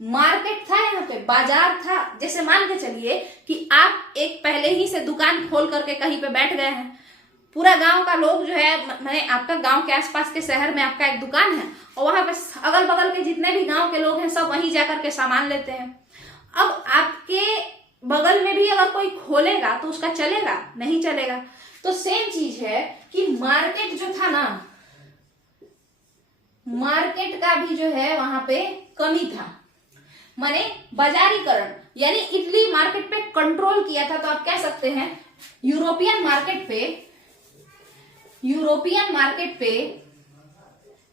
मार्केट था, यहाँ पे बाजार था? जैसे मान के चलिए कि आप एक पहले ही से दुकान खोल करके कहीं पे बैठ गए हैं, पूरा गांव का लोग जो है, मैंने आपका गांव के आसपास के शहर में आपका एक दुकान है और वहां पे अगल बगल के जितने भी गांव के लोग हैं सब वहीं जाकर के सामान लेते हैं। अब आपके बगल में भी अगर कोई खोलेगा तो उसका चलेगा? नहीं चलेगा। तो सेम चीज है कि मार्केट जो था ना, मार्केट का भी जो है वहां पे कमी था, माने बाजारीकरण, यानी इटली मार्केट पे कंट्रोल किया था। तो आप कह सकते हैं यूरोपियन मार्केट पे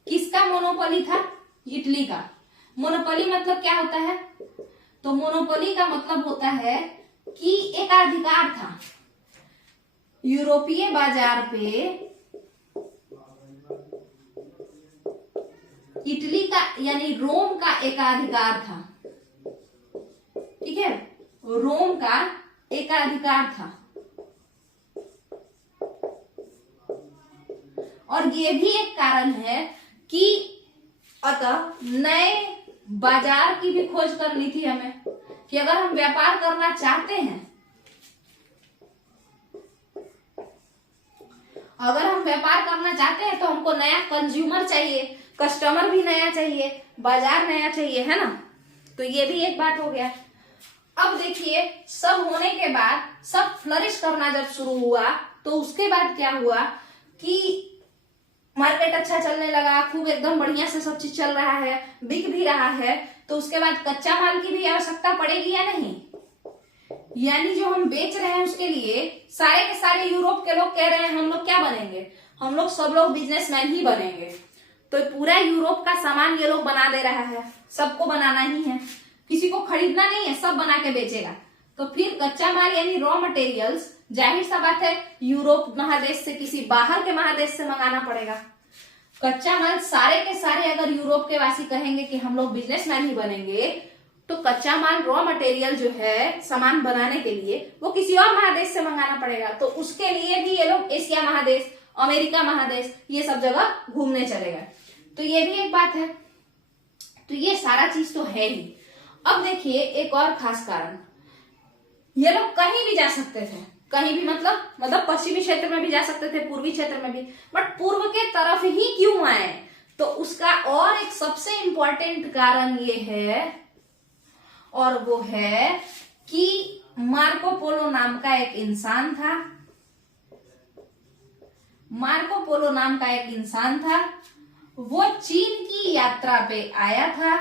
किसका मोनोपोली था? इटली का। मोनोपोली मतलब क्या होता है? तो मोनोपोली का मतलब होता है कि एकाधिकार था यूरोपीय बाजार पे, इटली का यानी रोम का एकाधिकार था। ठीक है, रोम का एकाधिकार था। और ये भी एक कारण है कि अतः नए बाजार की भी खोज करनी थी हमें, कि अगर हम व्यापार करना चाहते हैं, तो हमको नया कंज्यूमर चाहिए, कस्टमर भी नया चाहिए, बाजार नया चाहिए, है ना। तो ये भी एक बात हो गया। अब देखिए, सब होने के बाद, सब फ्लरिश करना जब शुरू हुआ, तो उसके बाद क्या हुआ कि मार्केट अच्छा चलने लगा, खूब एकदम बढ़िया से सब चीज चल रहा है, बिक भी रहा है। तो उसके बाद कच्चा माल की भी आवश्यकता पड़ेगी या नहीं? यानी जो हम बेच रहे हैं उसके लिए सारे के सारे यूरोप के लोग कह रहे हैं हम लोग क्या बनेंगे? हम लोग सब लोग बिजनेसमैन ही बनेंगे। तो पूरा यूरोप का सामान ये लोग बना दे रहा है, सबको बनाना ही है, किसी को खरीदना नहीं है, सब बना के बेचेगा। तो फिर कच्चा माल यानी रॉ मटेरियल्स, जाहिर सा बात है यूरोप महादेश से, किसी बाहर के महादेश से मंगाना पड़ेगा। कच्चा माल सारे के सारे अगर यूरोप के वासी कहेंगे कि हम लोग बिजनेसमैन ही बनेंगे, तो कच्चा माल रॉ मटेरियल जो है सामान बनाने के लिए वो किसी और महादेश से मंगाना पड़ेगा। तो उसके लिए भी ये लोग एशिया महादेश, अमेरिका महादेश, ये सब जगह घूमने चले गए। तो ये भी एक बात है। तो ये सारा चीज तो है ही। अब देखिए एक और खास कारण, ये लोग कहीं भी जा सकते थे, कहीं भी, मतलब पश्चिमी क्षेत्र में भी जा सकते थे, पूर्वी क्षेत्र में भी, बट पूर्व के तरफ ही क्यों आए? तो उसका और एक सबसे इंपॉर्टेंट कारण ये है, और वो है कि मार्को पोलो नाम का एक इंसान था। मार्को पोलो नाम का एक इंसान था, वो चीन की यात्रा पे आया था।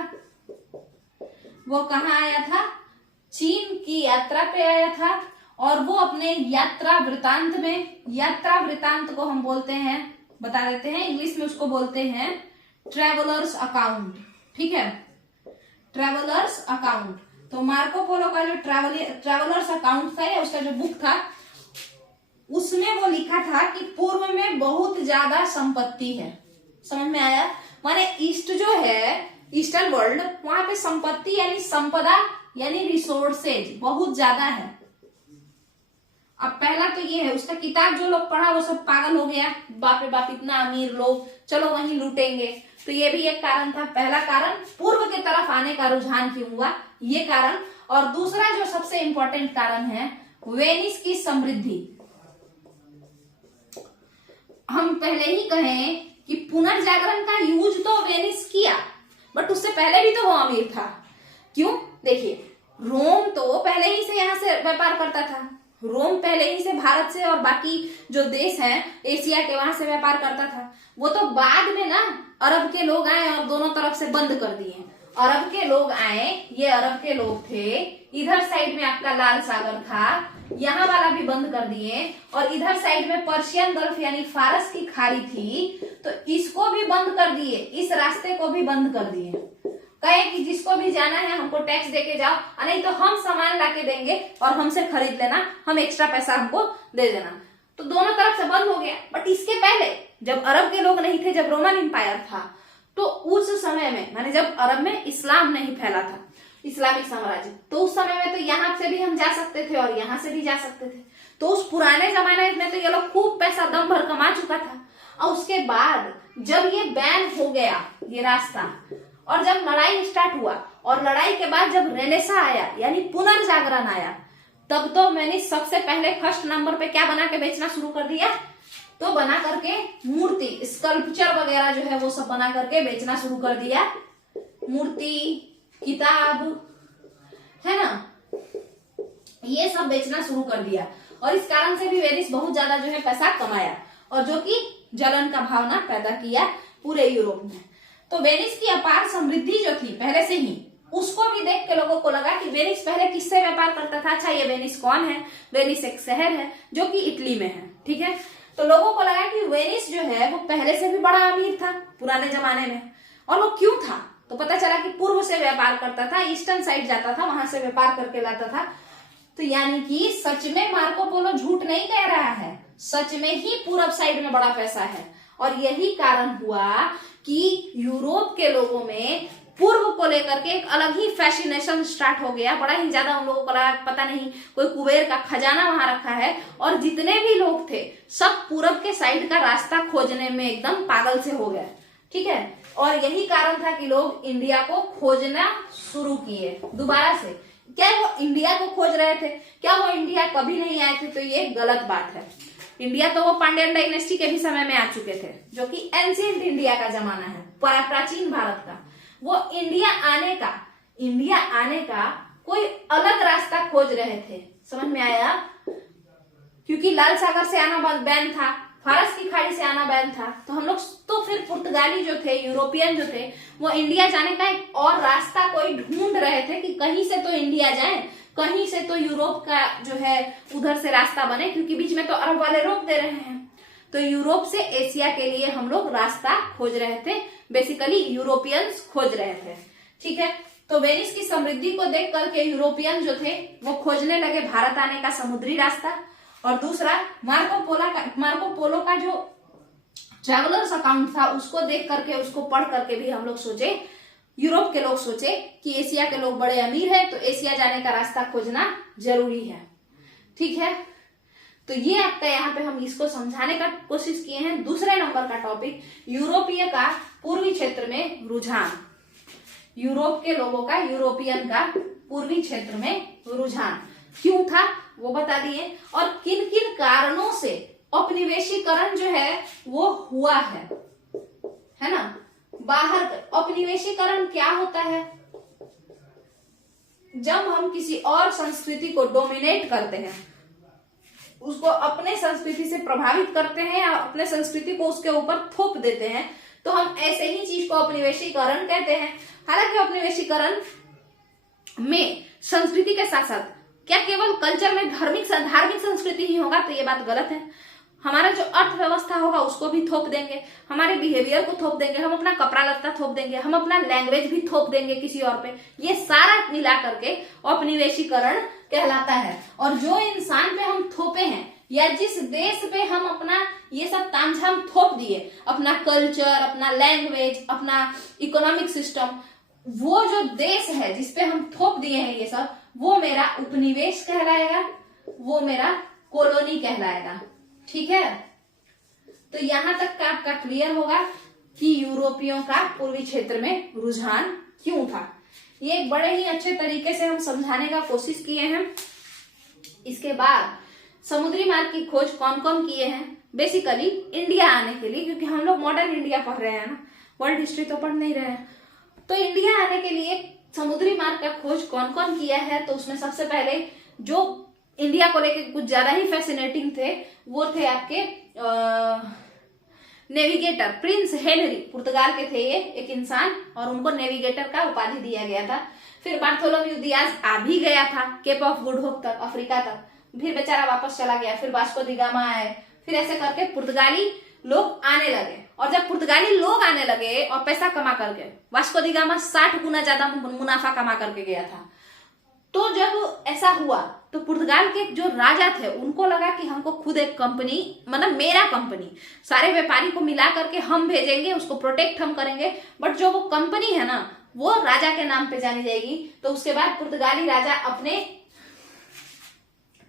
वो कहाँ आया था? चीन की यात्रा पे आया था, और वो अपने यात्रा वृतांत में, यात्रा वृतांत को हम बोलते हैं, बता देते हैं, इंग्लिश में उसको बोलते हैं ट्रेवलर्स अकाउंट। ठीक है, ट्रेवलर्स अकाउंट। तो मार्को पोलो का जो ट्रेवलर्स अकाउंट था, या उसका जो बुक था, उसमें वो लिखा था कि पूर्व में बहुत ज्यादा संपत्ति है। समझ में आया? माने ईस्ट जो है, ईस्टर्न वर्ल्ड, वहां पे संपत्ति यानी संपदा यानी रिसोर्सेज बहुत ज्यादा है। अब पहला तो ये है, उसका किताब जो लोग पढ़ा वो सब पागल हो गया, बाप रे बाप इतना अमीर लोग, चलो वहीं लूटेंगे। तो ये भी एक कारण था। पहला कारण पूर्व की तरफ आने का रुझान क्यों हुआ, ये कारण। और दूसरा जो सबसे इंपॉर्टेंट कारण है, वेनिस की समृद्धि। हम पहले ही कहें कि पुनर्जागरण का यूज तो वेनिस किया, बट उससे पहले भी तो वो अमीर था। क्यों? देखिए, रोम तो पहले ही से यहाँ से व्यापार करता था। रोम पहले ही से भारत से और बाकी जो देश हैं एशिया के, वहां से व्यापार करता था। वो तो बाद में ना अरब के लोग आए और दोनों तरफ से बंद कर दिए। अरब के लोग आए, ये अरब के लोग थे, इधर साइड में आपका लाल सागर था, यहाँ वाला भी बंद कर दिए, और इधर साइड में पर्शियन गल्फ यानी फारस की खाड़ी थी, तो इसको भी बंद कर दिए, इस रास्ते को भी बंद कर दिए। कहे कि जिसको भी जाना है हमको टैक्स देके जाओ, नहीं तो हम सामान लाके देंगे और हमसे खरीद लेना, हम एक्स्ट्रा पैसा हमको दे देना। तो दोनों तरफ से बंद हो गया। बट इसके पहले जब अरब के लोग नहीं थे, जब रोमन एम्पायर था, तो उस समय में, माने जब अरब में इस्लाम नहीं फैला था, इस्लामिक साम्राज्य, तो उस समय में तो यहाँ से भी हम जा सकते थे और यहाँ से भी जा सकते थे। तो उस पुराने जमाने में तो ये लोग खूब पैसा दम भर कमा चुका था। और उसके बाद जब ये बैन हो गया ये रास्ता, और जब लड़ाई स्टार्ट हुआ, और लड़ाई के बाद जब रेनेसा आया यानी पुनर्जागरण आया, तब तो मैंने सबसे पहले फर्स्ट नंबर पे क्या बना के बेचना शुरू कर दिया? तो बना करके मूर्ति, स्कल्पचर वगैरह जो है वो सब बना करके बेचना शुरू कर दिया। मूर्ति, किताब, है ना, ये सब बेचना शुरू कर दिया। और इस कारण से भी वेनिस बहुत ज्यादा जो है पैसा कमाया, और जो कि जलन का भावना पैदा किया पूरे यूरोप में। तो वेनिस की अपार समृद्धि जो थी पहले से ही, उसको भी देख के लोगों को लगा कि वेनिस पहले किससे व्यापार करता था। अच्छा, ये वेनिस कौन है? वेनिस एक शहर है जो कि इटली में है। ठीक है, तो लोगों को लगा कि वेनिस जो है वो पहले से भी बड़ा अमीर था पुराने जमाने में। और वो क्यों था? तो पता चला कि पूर्व से व्यापार करता था, ईस्टर्न साइड जाता था, वहां से व्यापार करके लाता था। तो यानी कि सच में मार्को पोलो झूठ नहीं कह रहा है, सच में ही पूरब साइड में बड़ा पैसा है। और यही कारण हुआ कि यूरोप के लोगों में पूर्व को लेकर के एक अलग ही फैसिनेशन स्टार्ट हो गया। बड़ा ही ज्यादा उन लोगों को लगा पता नहीं कोई कुबेर का खजाना वहां रखा है। और जितने भी लोग थे सब पूरब के साइड का रास्ता खोजने में एकदम पागल से हो गए। ठीक है, और यही कारण था कि लोग इंडिया को खोजना शुरू किए दोबारा से। क्या वो इंडिया को खोज रहे थे? क्या वो इंडिया कभी नहीं आए थे? तो ये गलत बात है। इंडिया तो वो पांड्यन डायनेस्टी के भी समय में आ चुके थे, जो कि एंशिएंट इंडिया का जमाना है, प्राचीन भारत का। वो इंडिया आने का कोई अलग रास्ता खोज रहे थे। समझ में आया? क्योंकि लाल सागर से आना बैन था, फारस की खाड़ी से आना बैन था, तो हम लोग तो फिर पुर्तगाली जो थे, यूरोपियन जो थे, वो इंडिया जाने का एक और रास्ता कोई ढूंढ रहे थे कि कहीं से तो इंडिया जाए, कहीं से तो यूरोप का जो है उधर से रास्ता बने, क्योंकि बीच में तो अरब वाले रोक दे रहे हैं। तो यूरोप से एशिया के लिए हम लोग रास्ता खोज रहे थे, बेसिकली यूरोपियंस खोज रहे थे। ठीक है, तो वेनिस की समृद्धि को देख करके यूरोपियन जो थे वो खोजने लगे भारत आने का समुद्री रास्ता। और दूसरा मार्को पोलो का जो ट्रैवलर्स अकाउंट था उसको देख करके, उसको पढ़ करके भी हम लोग सोचे, यूरोप के लोग सोचे कि एशिया के लोग बड़े अमीर हैं, तो एशिया जाने का रास्ता खोजना जरूरी है। ठीक है, तो ये आपका यहाँ पे हम इसको समझाने का कोशिश किए हैं। दूसरे नंबर का टॉपिक, यूरोपीय का पूर्वी क्षेत्र में रुझान। यूरोप के लोगों का, यूरोपियन का पूर्वी क्षेत्र में रुझान क्यों था वो बता दिए, और किन किन कारणों से औपनिवेशीकरण जो है वो हुआ है ना। बाहर औपनिवेशीकरण क्या होता है? जब हम किसी और संस्कृति को डोमिनेट करते हैं, उसको अपने संस्कृति से प्रभावित करते हैं या अपने संस्कृति को उसके ऊपर थोप देते हैं, तो हम ऐसे ही चीज को औपनिवेशीकरण कहते हैं। हालांकि औपनिवेशीकरण में संस्कृति के साथ साथ क्या केवल कल्चर में धार्मिक संस्कृति ही होगा, तो ये बात गलत है। हमारा जो अर्थव्यवस्था होगा उसको भी थोप देंगे, हमारे बिहेवियर को थोप देंगे, हम अपना कपड़ा लत्ता थोप देंगे, हम अपना लैंग्वेज भी थोप देंगे किसी और पे। ये सारा मिला करके औपनिवेशीकरण कहलाता है। और जो इंसान पे हम थोपे हैं या जिस देश पे हम अपना ये सब तामझाम थोप दिए, अपना कल्चर, अपना लैंग्वेज, अपना इकोनॉमिक सिस्टम, वो जो देश है जिसपे हम थोप दिए हैं ये सब, वो मेरा उपनिवेश कहलाएगा, वो मेरा कॉलोनी कहलाएगा। ठीक है, तो यहां तक का आपका क्लियर होगा कि यूरोपियों का पूर्वी क्षेत्र में रुझान क्यों था। ये एक बड़े ही अच्छे तरीके से हम समझाने का कोशिश किए हैं। इसके बाद समुद्री मार्ग की खोज कौन कौन किए हैं? बेसिकली इंडिया आने के लिए, क्योंकि हम लोग मॉडर्न इंडिया पढ़ रहे हैं ना, वर्ल्ड हिस्ट्री तो पढ़ नहीं रहे हैं। तो इंडिया आने के लिए समुद्री मार्ग का खोज कौन कौन किया है? तो उसमें सबसे पहले जो इंडिया को लेके कुछ ज्यादा ही फैसिनेटिंग थे वो थे आपके नेविगेटर प्रिंस हेनरी, पुर्तगाल के थे ये एक इंसान, और उनको नेविगेटर का उपाधि दिया गया था। फिर बार्थोलोम्यू दियाज आ भी गया था केप ऑफ गुड होप तक, अफ्रीका तक, फिर बेचारा वापस चला गया। फिर वास्को दी गामा आए, फिर ऐसे करके पुर्तगाली लोग आने लगे। और जब पुर्तगाली लोग आने लगे और पैसा कमा करके, वास्को दी गामा 60 गुना ज्यादा मुनाफा कमा करके गया था। तो जब ऐसा हुआ तो पुर्तगाल के जो राजा थे उनको लगा कि हमको खुद एक कंपनी, मतलब मेरा कंपनी, सारे व्यापारी को मिला करके हम भेजेंगे, उसको प्रोटेक्ट हम करेंगे, बट जो वो कंपनी है ना वो राजा के नाम पे जानी जाएगी। तो उसके बाद पुर्तगाली राजा अपने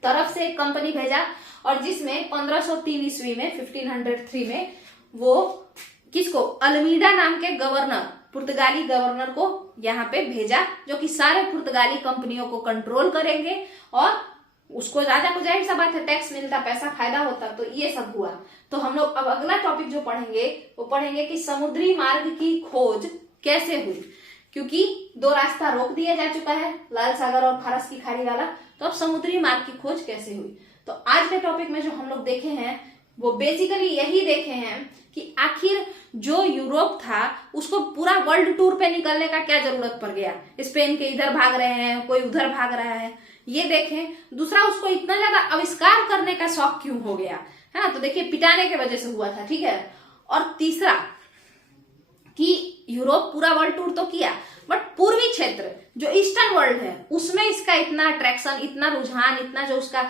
तरफ से एक कंपनी भेजा, और जिसमें 1503 ईस्वी में 1503 में वो किसको, अल्मीडा नाम के गवर्नर, पुर्तगाली गवर्नर को यहाँ पे भेजा, जो कि सारे पुर्तगाली कंपनियों को कंट्रोल करेंगे। और उसको राजा को जाहिर सा बात है टैक्स मिलता, पैसा फायदा होता, तो ये सब हुआ। तो हम लोग अब अगला टॉपिक जो पढ़ेंगे वो पढ़ेंगे कि समुद्री मार्ग की खोज कैसे हुई, क्योंकि 2 रास्ता रोक दिया जा चुका है, लाल सागर और फारस की खाड़ी वाला। तो अब समुद्री मार्ग की खोज कैसे हुई। तो आज के टॉपिक में जो हम लोग देखे हैं वो बेसिकली यही देखे हैं कि आखिर जो यूरोप था उसको पूरा वर्ल्ड टूर पे निकलने का क्या जरूरत पड़ गया। स्पेन के इधर भाग रहे हैं, कोई उधर भाग रहा है, ये देखें। दूसरा, उसको इतना ज्यादा आविष्कार करने का शौक क्यों हो गया, है ना, तो देखिए पिटाने के वजह से हुआ था, ठीक है। और तीसरा कि यूरोप पूरा वर्ल्ड टूर तो किया, बट पूर्वी क्षेत्र जो ईस्टर्न वर्ल्ड है उसमें इसका इतना अट्रैक्शन, इतना रुझान, इतना जो उसका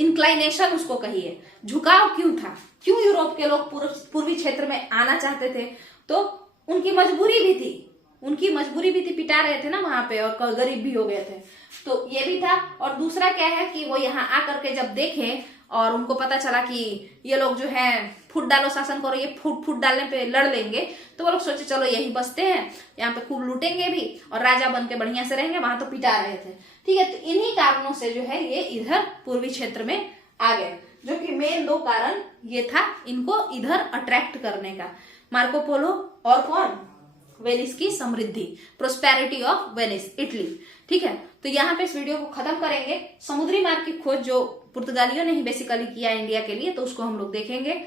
इंक्लाइनेशन, उसको कहिए झुकाव क्यों था, क्यों यूरोप के लोग पूर्वी क्षेत्र में आना चाहते थे। तो उनकी मजबूरी भी थी, पिटा रहे थे ना वहां पे, और गरीब भी हो गए थे, तो ये भी था। और दूसरा क्या है कि वो यहाँ आकर के जब देखे और उनको पता चला कि ये लोग जो है फूट डालो शासन करो, ये फूट डालने पे लड़ लेंगे, तो वो लोग सोचे चलो यही बसते हैं, यहाँ पे खूब लूटेंगे भी और राजा बन के बढ़िया से रहेंगे। वहां तो पिटा रहे थे, ठीक है। तो इन्हीं कारणों से जो है ये इधर पूर्वी क्षेत्र में आ गए, जो कि मेन 2 कारण ये था इनको इधर अट्रैक्ट करने का, मार्को पोलो और कौन, वेनिस की समृद्धि, प्रोस्पेरिटी ऑफ वेनिस, इटली, ठीक है। तो यहाँ पे इस वीडियो को खत्म करेंगे। समुद्री मार्ग की खोज जो पुर्तगालियों ने ही बेसिकली किया इंडिया के लिए, तो उसको हम लोग देखेंगे।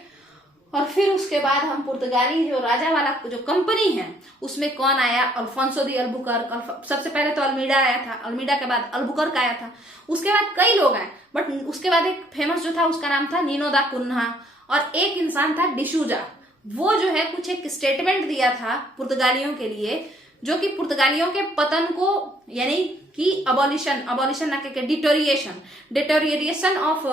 और फिर उसके बाद हम पुर्तगाली जो राजा वाला जो कंपनी है उसमें कौन आया, अल्फोंसो दी अल्बुकर्क, सबसे पहले तो अल्मीडा आया था, अल्मीडा के बाद अल्बुकर्क आया था, उसके बाद कई लोग आए, बट उसके बाद एक फेमस जो था उसका नाम था नीनो दा कुन्हा, और एक इंसान था डिसूजा। वो जो है कुछ एक स्टेटमेंट दिया था पुर्तगालियों के लिए, जो कि पुर्तगालियों के पतन को, यानी कि अबॉलिशन ना के डिटोरिएशन ऑफ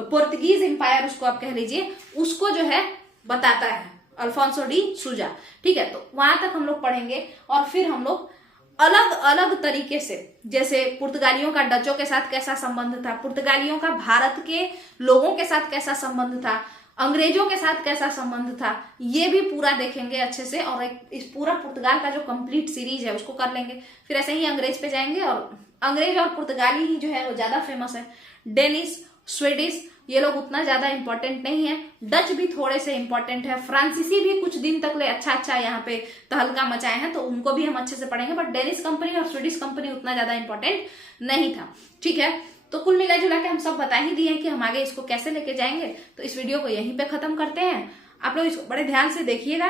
पोर्तुगीज एम्पायर, उसको आप कह लीजिए, उसको जो है बताता है अल्फोंसो डी सूजा, ठीक है। तो वहां तक हम लोग पढ़ेंगे। और फिर हम लोग अलग अलग तरीके से, जैसे पुर्तगालियों का डचों के साथ कैसा संबंध था, पुर्तगालियों का भारत के लोगों के साथ कैसा संबंध था, अंग्रेजों के साथ कैसा संबंध था, ये भी पूरा देखेंगे अच्छे से। और इस पूरा पुर्तगाल का जो कंप्लीट सीरीज है उसको कर लेंगे। फिर ऐसे ही अंग्रेज पे जाएंगे, और अंग्रेज और पुर्तगाली ही जो है वो ज्यादा फेमस है। डेनिश, स्वीडिश ये लोग उतना ज्यादा इंपॉर्टेंट नहीं है। डच भी थोड़े से इंपॉर्टेंट है। फ्रांसीसी भी कुछ दिन तक ले अच्छा यहाँ पे तहलका मचाए हैं, तो उनको भी हम अच्छे से पढ़ेंगे। बट डेनिश कंपनी और स्वीडिश कंपनी उतना ज्यादा इंपॉर्टेंट नहीं था। ठीक है, तो कुल मिला जुला के हम सब बता ही दिए कि हम आगे इसको कैसे लेके जाएंगे। तो इस वीडियो को यहीं पे खत्म करते हैं। आप लोग इसको बड़े ध्यान से देखिएगा।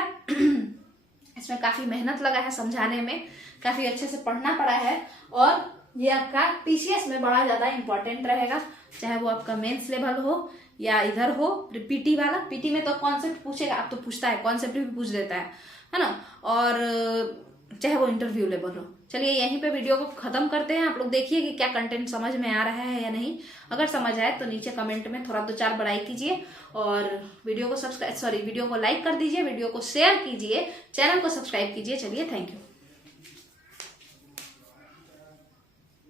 इसमें काफी मेहनत लगा है समझाने में, काफी अच्छे से पढ़ना पड़ा है, और ये आपका टीसीएस में बड़ा ज्यादा इंपॉर्टेंट रहेगा, चाहे वो आपका मेंस लेवल हो या इधर हो पीटी वाला। पीटी में तो कॉन्सेप्ट पूछेगा, अब तो पूछता है, कॉन्सेप्ट भी पूछ देता है ना, और चाहे वो इंटरव्यू लेवल हो। चलिए यहीं पे वीडियो को खत्म करते हैं। आप लोग देखिए कि क्या कंटेंट समझ में आ रहा है या नहीं। अगर समझ आए तो नीचे कमेंट में थोड़ा 2-4 बड़ाई कीजिए, और वीडियो को लाइक कर दीजिए, वीडियो को शेयर कीजिए, चैनल को सब्सक्राइब कीजिए। चलिए, थैंक यू।